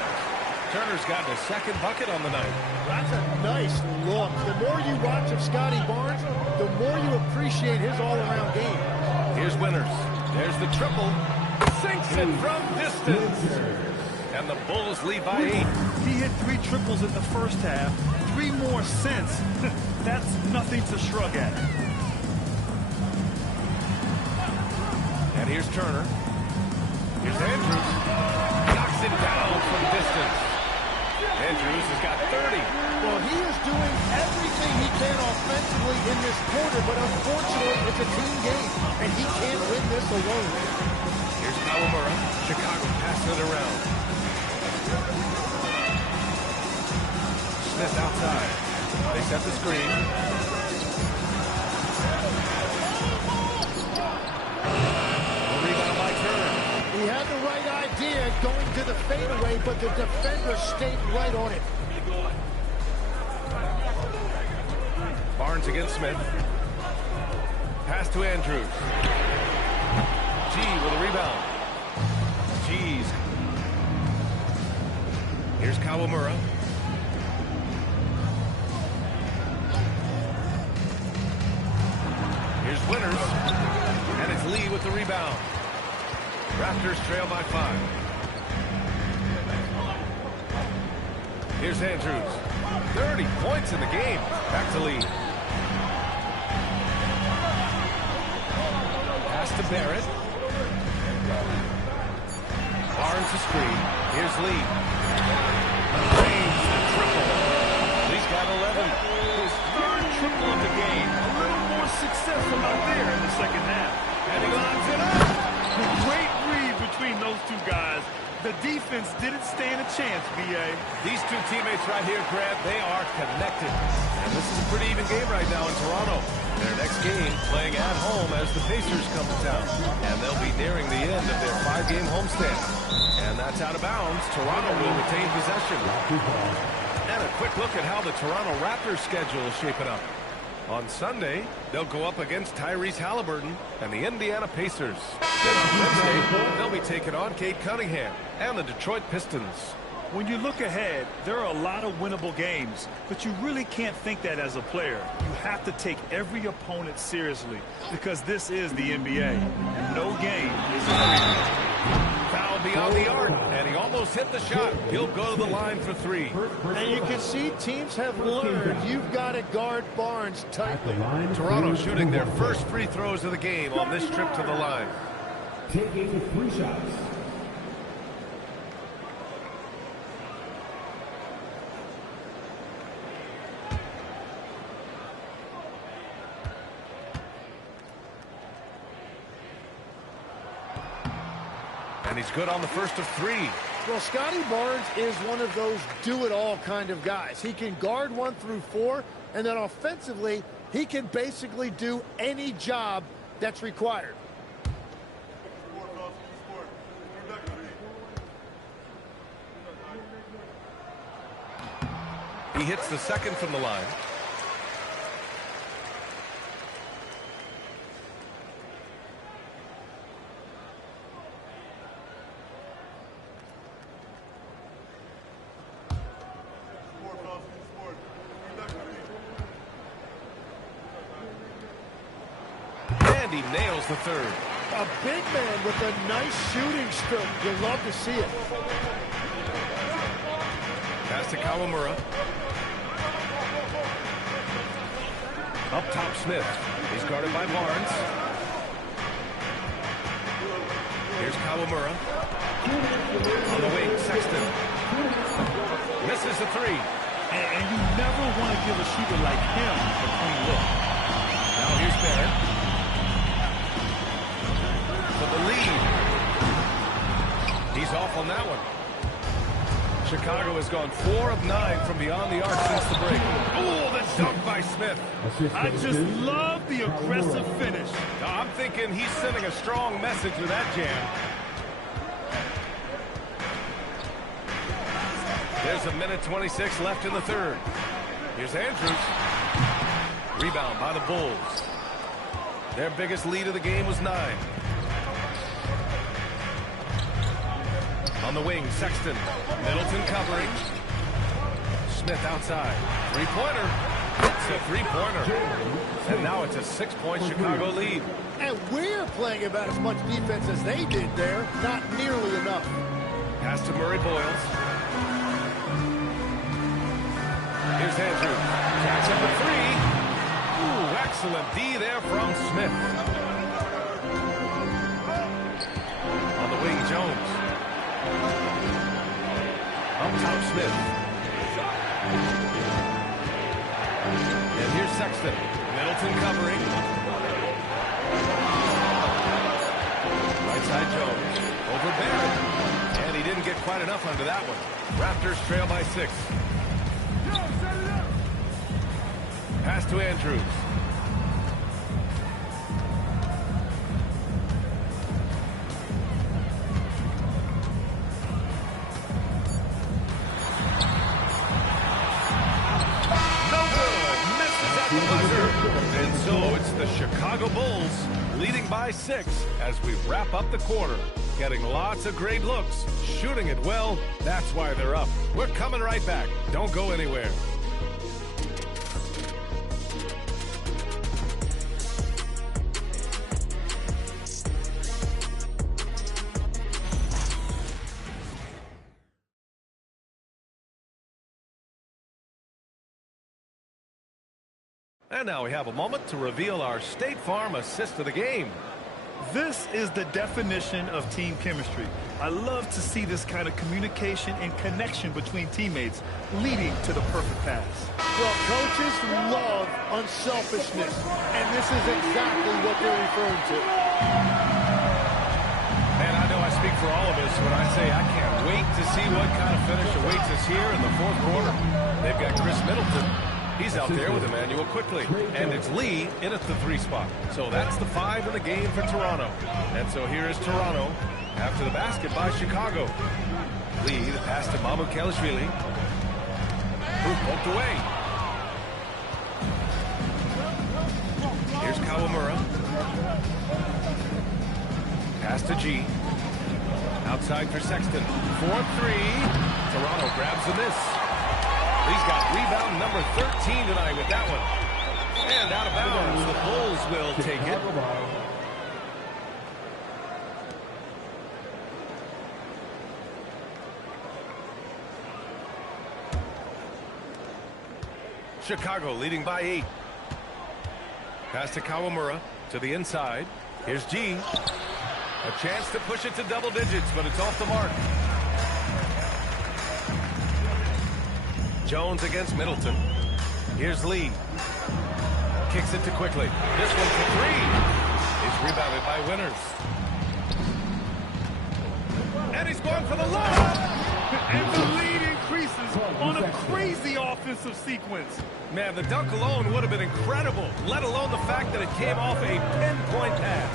Turner's gotten his second bucket on the night. That's a nice look. The more you watch of Scotty Barnes, the more you appreciate his all-around game. Here's Winters. There's the triple. Sinks it from distance. And the Bulls lead by 8. He hit 3 triples in the first half. 3 more since. That's nothing to shrug at. And here's Turner. Here's Andrews. Knocks it down from distance. Andrews has got 30. Well, he is doing everything he can offensively in this quarter, but unfortunately, it's a team game, and he can't win this alone. Here's Kawamura. Chicago passing it around. Smith outside. They set the screen. The rebound by Turner. He had the right idea going to the fadeaway, but the defender stayed right on it. Barnes against Smith. Pass to Andrews. G with a rebound. G's. Here's Kawamura. Here's Winters. And it's Lee with the rebound. Raptors trail by 5. Here's Andrews. 30 points in the game. Back to Lee. Pass to Barrett. Barnes the screen. Here's Lee. James the triple. Lee's got 11. His 3rd triple of the game. A little more successful out there in the second half. And he lines it up. Great read between those 2 guys. The defense didn't stand a chance, B.A. These 2 teammates right here, Grant, they are connected. And this is a pretty even game right now in Toronto. Their next game playing at home as the Pacers come to town. And they'll be nearing the end of their 5-game homestand. And that's out of bounds. Toronto will retain possession. And a quick look at how the Toronto Raptors schedule is shaping up. On Sunday, they'll go up against Tyrese Halliburton and the Indiana Pacers. Then on Wednesday, they'll be taking on Cade Cunningham and the Detroit Pistons. When you look ahead, there are a lot of winnable games, but you really can't think that as a player. You have to take every opponent seriously because this is the NBA. No game is easy. Foul beyond the arc, and he almost hit the shot. He'll go to the line for 3. And you can see teams have learned you've got to guard Barnes tightly. Toronto shooting their first free throws of the game on this trip to the line. Taking 3 shots. And he's good on the first of 3. Well, Scotty Barnes is one of those do-it-all kind of guys. He can guard 1 through 4, and then offensively, he can basically do any job that's required. He hits the second from the line. And he nails the third. A big man with a nice shooting stroke. You'll love to see it. Pass to Kawamura. Up top, Smith. He's guarded by Barnes. Here's Kawamura. On the wing, Sexton. Misses the 3. And you never want to give a shooter like him a clean look. Now here's Barrett. For the lead. He's off on that one. Chicago has gone 4 of 9 from beyond the arc since the break. Oh, the dunk by Smith. I just love the aggressive finish. Now, I'm thinking he's sending a strong message with that jam. There's a minute 26 left in the third. Here's Andrews. Rebound by the Bulls. Their biggest lead of the game was 9. On the wing, Sexton. Middleton covering. Smith outside. Three-pointer. It's a three-pointer. And now it's a 6-point Chicago lead. And we're playing about as much defense as they did there. Not nearly enough. Pass to Murray Boyles. Here's Andrews. Catch up a three. Ooh, excellent D there from Smith. On the wing, Jones. Up top, Smith. And here's Sexton. Middleton covering. Right side, Jones. Over Barrett. And he didn't get quite enough under that one. Raptors trail by 6. Pass to Andrews. And so it's the Chicago Bulls leading by 6 as we wrap up the quarter. Getting lots of great looks, shooting it well. That's why they're up. We're coming right back. Don't go anywhere. And now we have a moment to reveal our State Farm assist of the game. This is the definition of team chemistry. I love to see this kind of communication and connection between teammates leading to the perfect pass. Well, coaches love unselfishness, and this is exactly what they're referring to. And I know I speak for all of us when I say I can't wait to see what kind of finish awaits us here in the fourth quarter. They've got Chris Middleton. He's out there with Emmanuel quickly. And it's Lee in at the 3 spot. So that's the 5 in the game for Toronto. And so here is Toronto after the basket by Chicago. Lee, the pass to Mamukelashvili. Who poked away. Here's Kawamura. Pass to G. Outside for Sexton. 4-3. Toronto grabs the miss. He's got rebound number 13 tonight with that one. And out of bounds, the Bulls will take it. Chicago leading by 8. Pass to Kawamura to the inside. Here's G. A chance to push it to double digits, but it's off the mark. Jones against Middleton. Here's Lee. Kicks it to Quickly. This one for 3 is rebounded by Winters. And he's going for the lob. And the lead increases on a crazy offensive sequence. Man, the dunk alone would have been incredible, let alone the fact that it came off a pinpoint pass.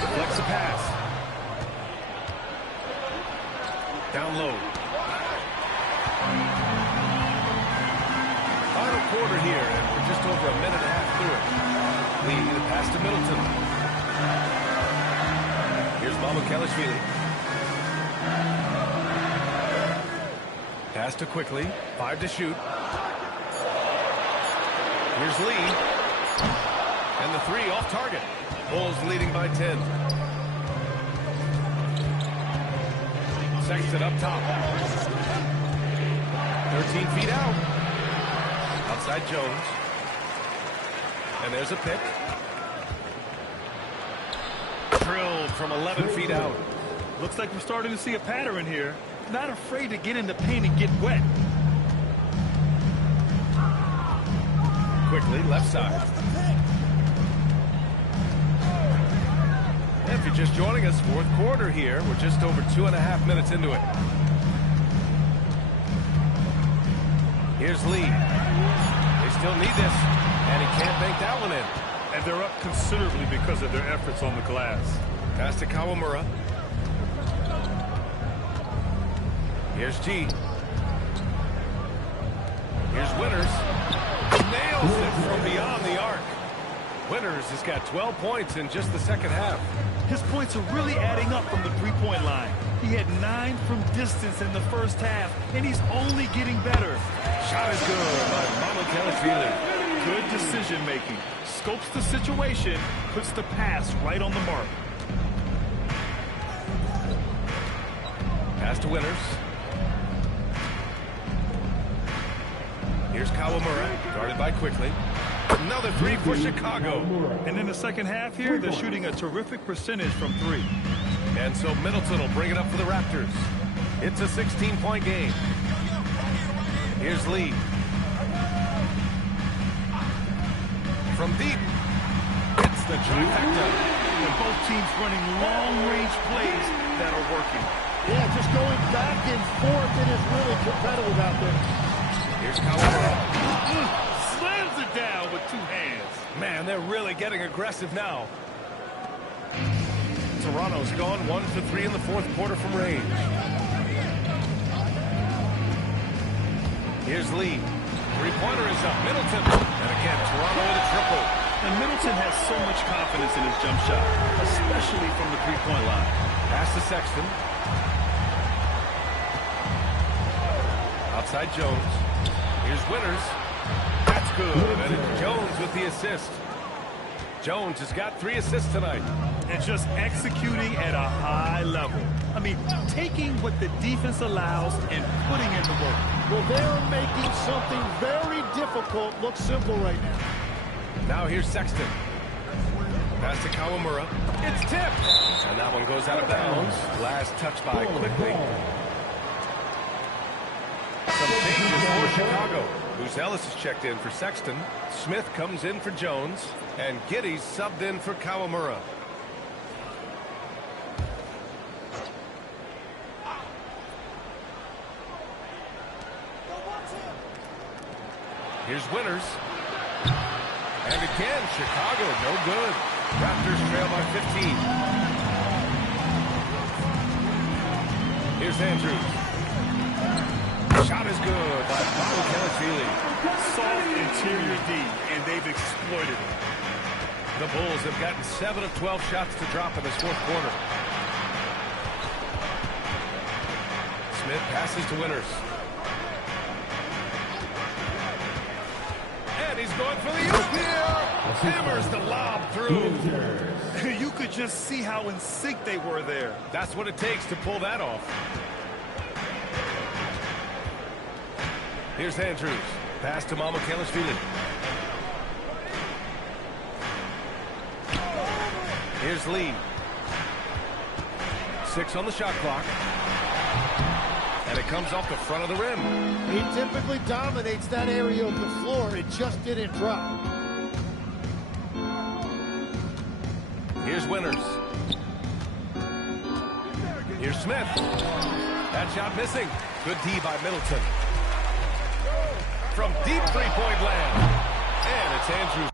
Deflects the pass. Down low. Final quarter here, and we're just over a minute and a half through it. Lee, the pass to Middleton. Here's Mamukelashvili. Pass to Quickly. 5 to shoot. Here's Lee. And the 3 off target. Bulls leading by 10. Sexton up top. 13 feet out. Outside Jones. And there's a pick. Drilled from 11 feet out. Looks like we're starting to see a pattern here. Not afraid to get in the paint and get wet. Quickly, left side. And if you're just joining us, fourth quarter here. We're just over 2.5 minutes into it. Here's Lee. They still need this, and he can't bank that one in. And they're up considerably because of their efforts on the glass. Pass to Kawamura. Here's G. Here's Winters. Nails it from beyond the arc. Winters has got 12 points in just the second half. His points are really adding up from the three-point line. He had 9 from distance in the first half, and he's only getting better. Shot is good by Mamukelashvili. Good decision-making. Scopes the situation, puts the pass right on the mark. Pass to Winters. Here's Kawamura, guarded by Quickly. Another three for Chicago. And in the second half here, they're shooting a terrific percentage from 3. And so Middleton will bring it up for the Raptors. It's a 16-point game. Here's Lee. From deep. It's the trifecta. And both teams running long-range plays that are working. Yeah, just going back and forth. It is really competitive out there. Here's Kawamura. Slams it down with 2 hands. Man, they're really getting aggressive now. Toronto's gone 1 for 3 in the fourth quarter from range. Here's Lee. Three-pointer is up. Middleton. And again, Toronto with a triple. And Middleton has so much confidence in his jump shot, especially from the three-point line. Pass to Sexton. Outside Jones. Here's Winters. That's good. And it's Jones with the assist. Jones has got 3 assists tonight. And just executing at a high level. I mean, taking what the defense allows and putting in the work. Well, they're making something very difficult look simple right now. Now here's Sexton. Pass to Kawamura. It's tipped. And that one goes out of bounds. Last touch by Quickly. Some changes for Chicago. Moose Ellis is checked in for Sexton. Smith comes in for Jones. And Giddey's subbed in for Kawamura. Here's Winters. And again, Chicago, no good. Raptors trail by 15. Here's Andrews. Shot is good by Mamukelashvili. Soft interior D, and they've exploited it. The Bulls have gotten 7 of 12 shots to drop in this fourth quarter. Smith passes to Winters. And he's going for the oop here. Hammers the lob through. You could just see how in sync they were there. That's what it takes to pull that off. Here's Andrews. Pass to Mamukelashvili. Here's Lee. 6 on the shot clock. And it comes off the front of the rim. He typically dominates that area of the floor. It just didn't drop. Here's Winters. Here's Smith. That shot missing. Good D by Middleton. From deep three-point land. And it's Andrews.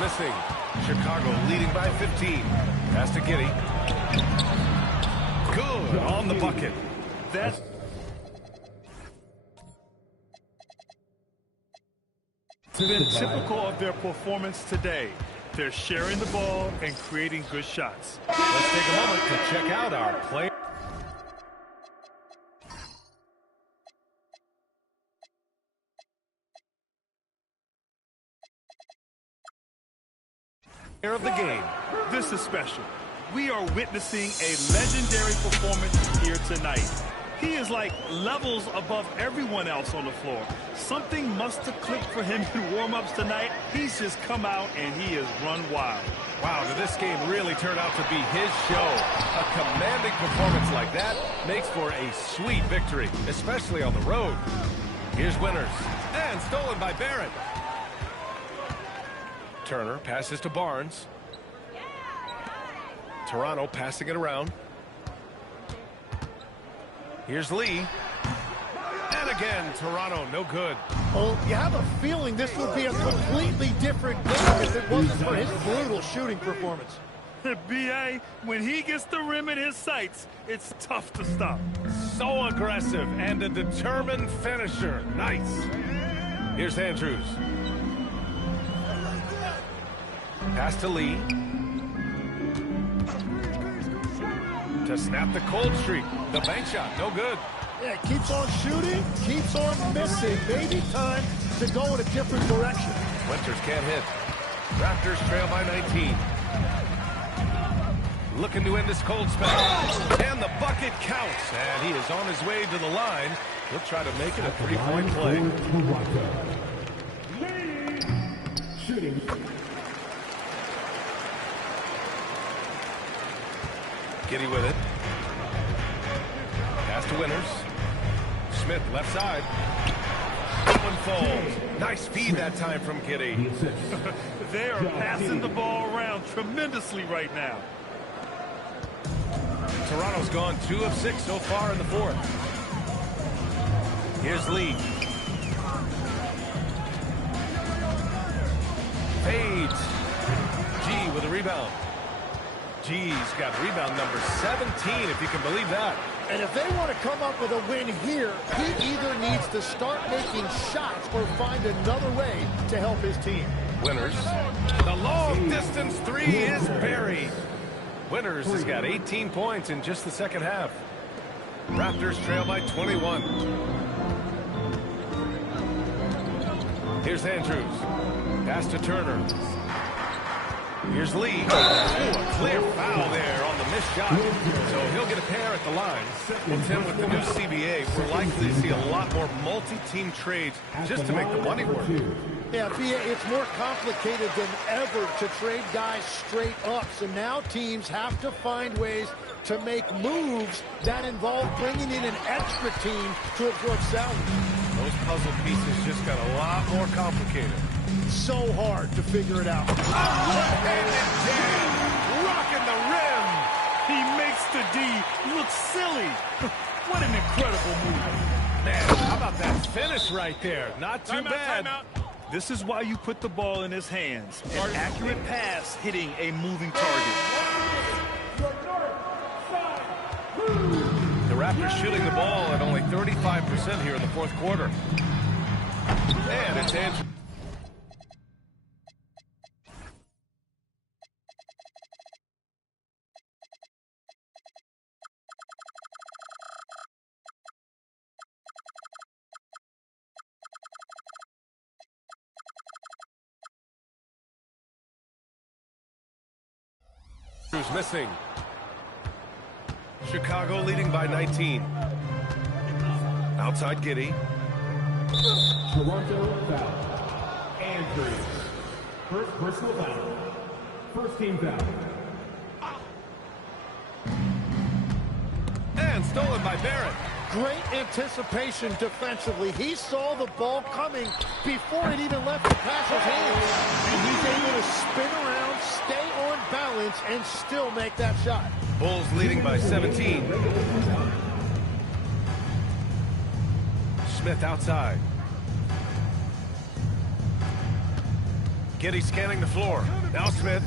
Missing. Chicago leading by 15. Pass to Giddey. Good on the bucket. That's been typical of their performance today. They're sharing the ball and creating good shots. Let's take a moment to check out our player of the game. This is special. We are witnessing a legendary performance here tonight. He is like levels above everyone else on the floor. Something must have clicked for him in warm-ups tonight. He's just come out and he has run wild. Wow, did this game really turn out to be his show? A commanding performance like that makes for a sweet victory, especially on the road. Here's Winters. And stolen by Barrett. Turner passes to Barnes. Toronto passing it around. Here's Lee. And again, Toronto, no good. Oh, you have a feeling this would be a completely different game if it wasn't for his brutal shooting performance. B.A., when he gets the rim in his sights, it's tough to stop. So aggressive and a determined finisher. Nice. Here's Andrews. Pass to Lee. To snap the cold streak. The bank shot, no good. Yeah, keeps on shooting, keeps on missing. Maybe time to go in a different direction. Winters can't hit. Raptors trail by 19. Looking to end this cold spell. And the bucket counts. And he is on his way to the line. He'll try to make it a three-point play. Shooting. Giddy with it. Pass to Winters. Smith left side. That one falls. Nice feed that time from Giddy. They are passing the ball around tremendously right now. Toronto's gone 2 of 6 so far in the fourth. Here's Lee. Fades. G with a rebound. G's got rebound number 17, if you can believe that. And if they want to come up with a win here, he either needs to start making shots or find another way to help his team. Winters. The long distance three is buried. Winters has got 18 points in just the second half. Raptors trail by 21. Here's Andrews. Pass to Turner. Here's Lee. Oh, a clear foul there on the missed shot. So he'll get a pair at the line. Well, Tim, with the new CBA, we're likely to see a lot more multi-team trades just to make the money work. Yeah, it's more complicated than ever to trade guys straight up. So now teams have to find ways to make moves that involve bringing in an extra team to absorb salary. Those puzzle pieces just got a lot more complicated. So hard to figure it out. Left-handed jam, rocking the rim. He makes the D look silly. What an incredible move. Man, how about that finish right there? Not too bad. Timeout. This is why you put the ball in his hands. An accurate pass hitting a moving target. The Raptors shooting the ball at only 35% here in the fourth quarter. And it's Andrews. Missing. Chicago leading by 19. Outside Giddy. Toronto foul. Andrews. First personal foul. First team foul. And stolen by Barrett. Great anticipation defensively. He saw the ball coming before it even left the passer's hands. And he's able to spin around, stay on balance, and still make that shot. Bulls leading by 17. Smith outside. Giddy scanning the floor. Now Smith.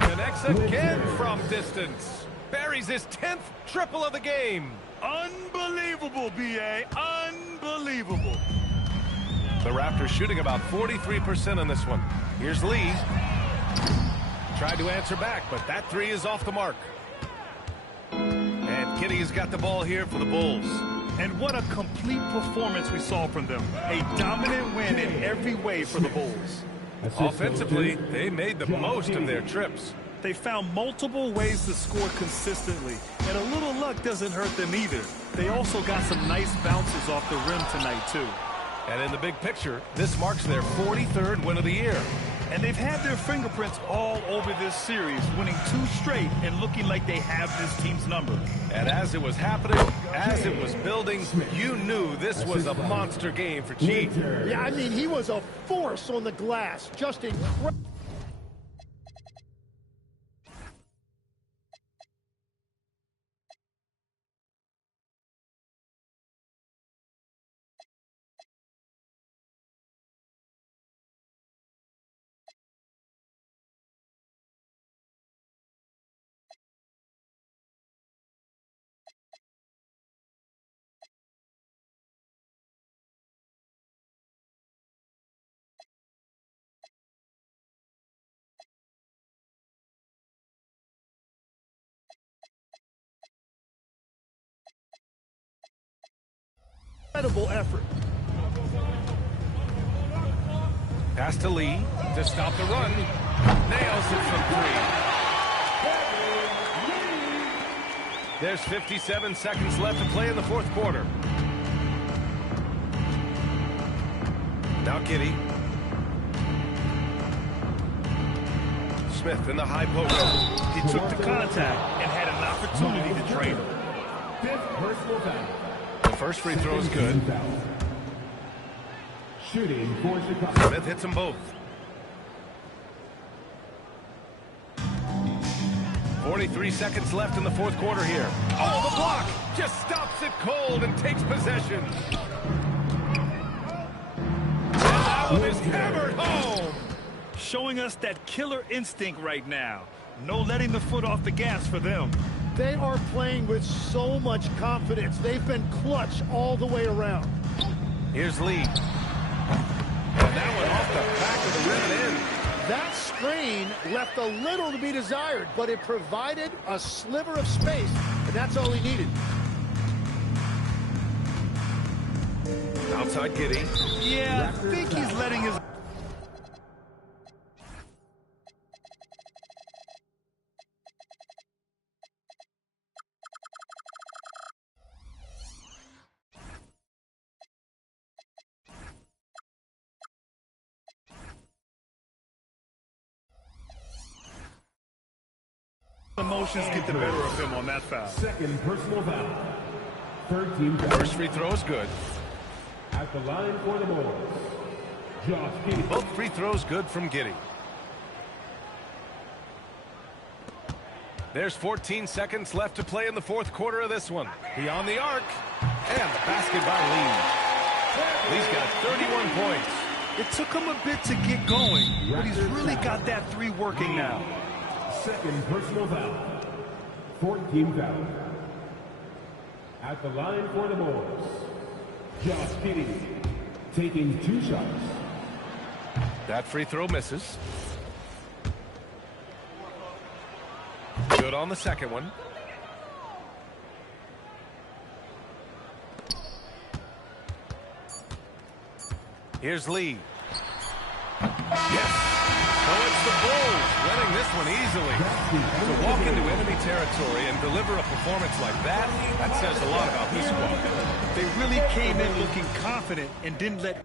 Connects again from distance. Buries his 10th triple of the game. Unbelievable, B.A. Unbelievable. The Raptors shooting about 43% on this one. Here's Lee. Tried to answer back, but that three is off the mark. And Giddy's got the ball here for the Bulls. And what a complete performance we saw from them. A dominant win in every way for the Bulls. Offensively, they made the most of their trips. They found multiple ways to score consistently, and a little luck doesn't hurt them either. They also got some nice bounces off the rim tonight, too. And in the big picture, this marks their 43rd win of the year. And they've had their fingerprints all over this series, winning 2 straight and looking like they have this team's number. And as it was happening, as it was building, you knew this was a monster game for G. Yeah, I mean, he was a force on the glass. Just incredible. Incredible effort. Pass to Lee to stop the run. Nails it from 3. There's 57 seconds left to play in the fourth quarter. Now Giddey. Smith in the high post. He took the contact and had an opportunity to drain him. Fifth personal foul. The first free throw is good. Shooting for Chicago. Smith hits them both. 43 seconds left in the fourth quarter here. Oh, the block just stops it cold and takes possession. And that one is hammered home. Showing us that killer instinct right now. No letting the foot off the gas for them. They are playing with so much confidence. They've been clutch all the way around. Here's Lee. And that one off the back of the rim and in. That screen left a little to be desired, but it provided a sliver of space, and that's all he needed. Outside Giddey. Yeah, I think he's letting his... emotions get the better of him on that foul. Second personal foul. Third team foul. First free throw is good. At the line for the Bulls, Josh Giddey. Both free throws good from Giddey. There's 14 seconds left to play in the fourth quarter of this one. Beyond the arc. And the basket by Lee. Lee's got 31 points. It took him a bit to get going, but he's really got that three working now. Second personal foul. 14 foul. At the line for the Bulls, Josh Giddey taking 2 shots. That free throw misses. Good on the second one. Here's Lee. Yes. So it's the Bulls winning this one easily. To walk into enemy territory and deliver a performance like that says a lot about this squad. They really came in looking confident and didn't let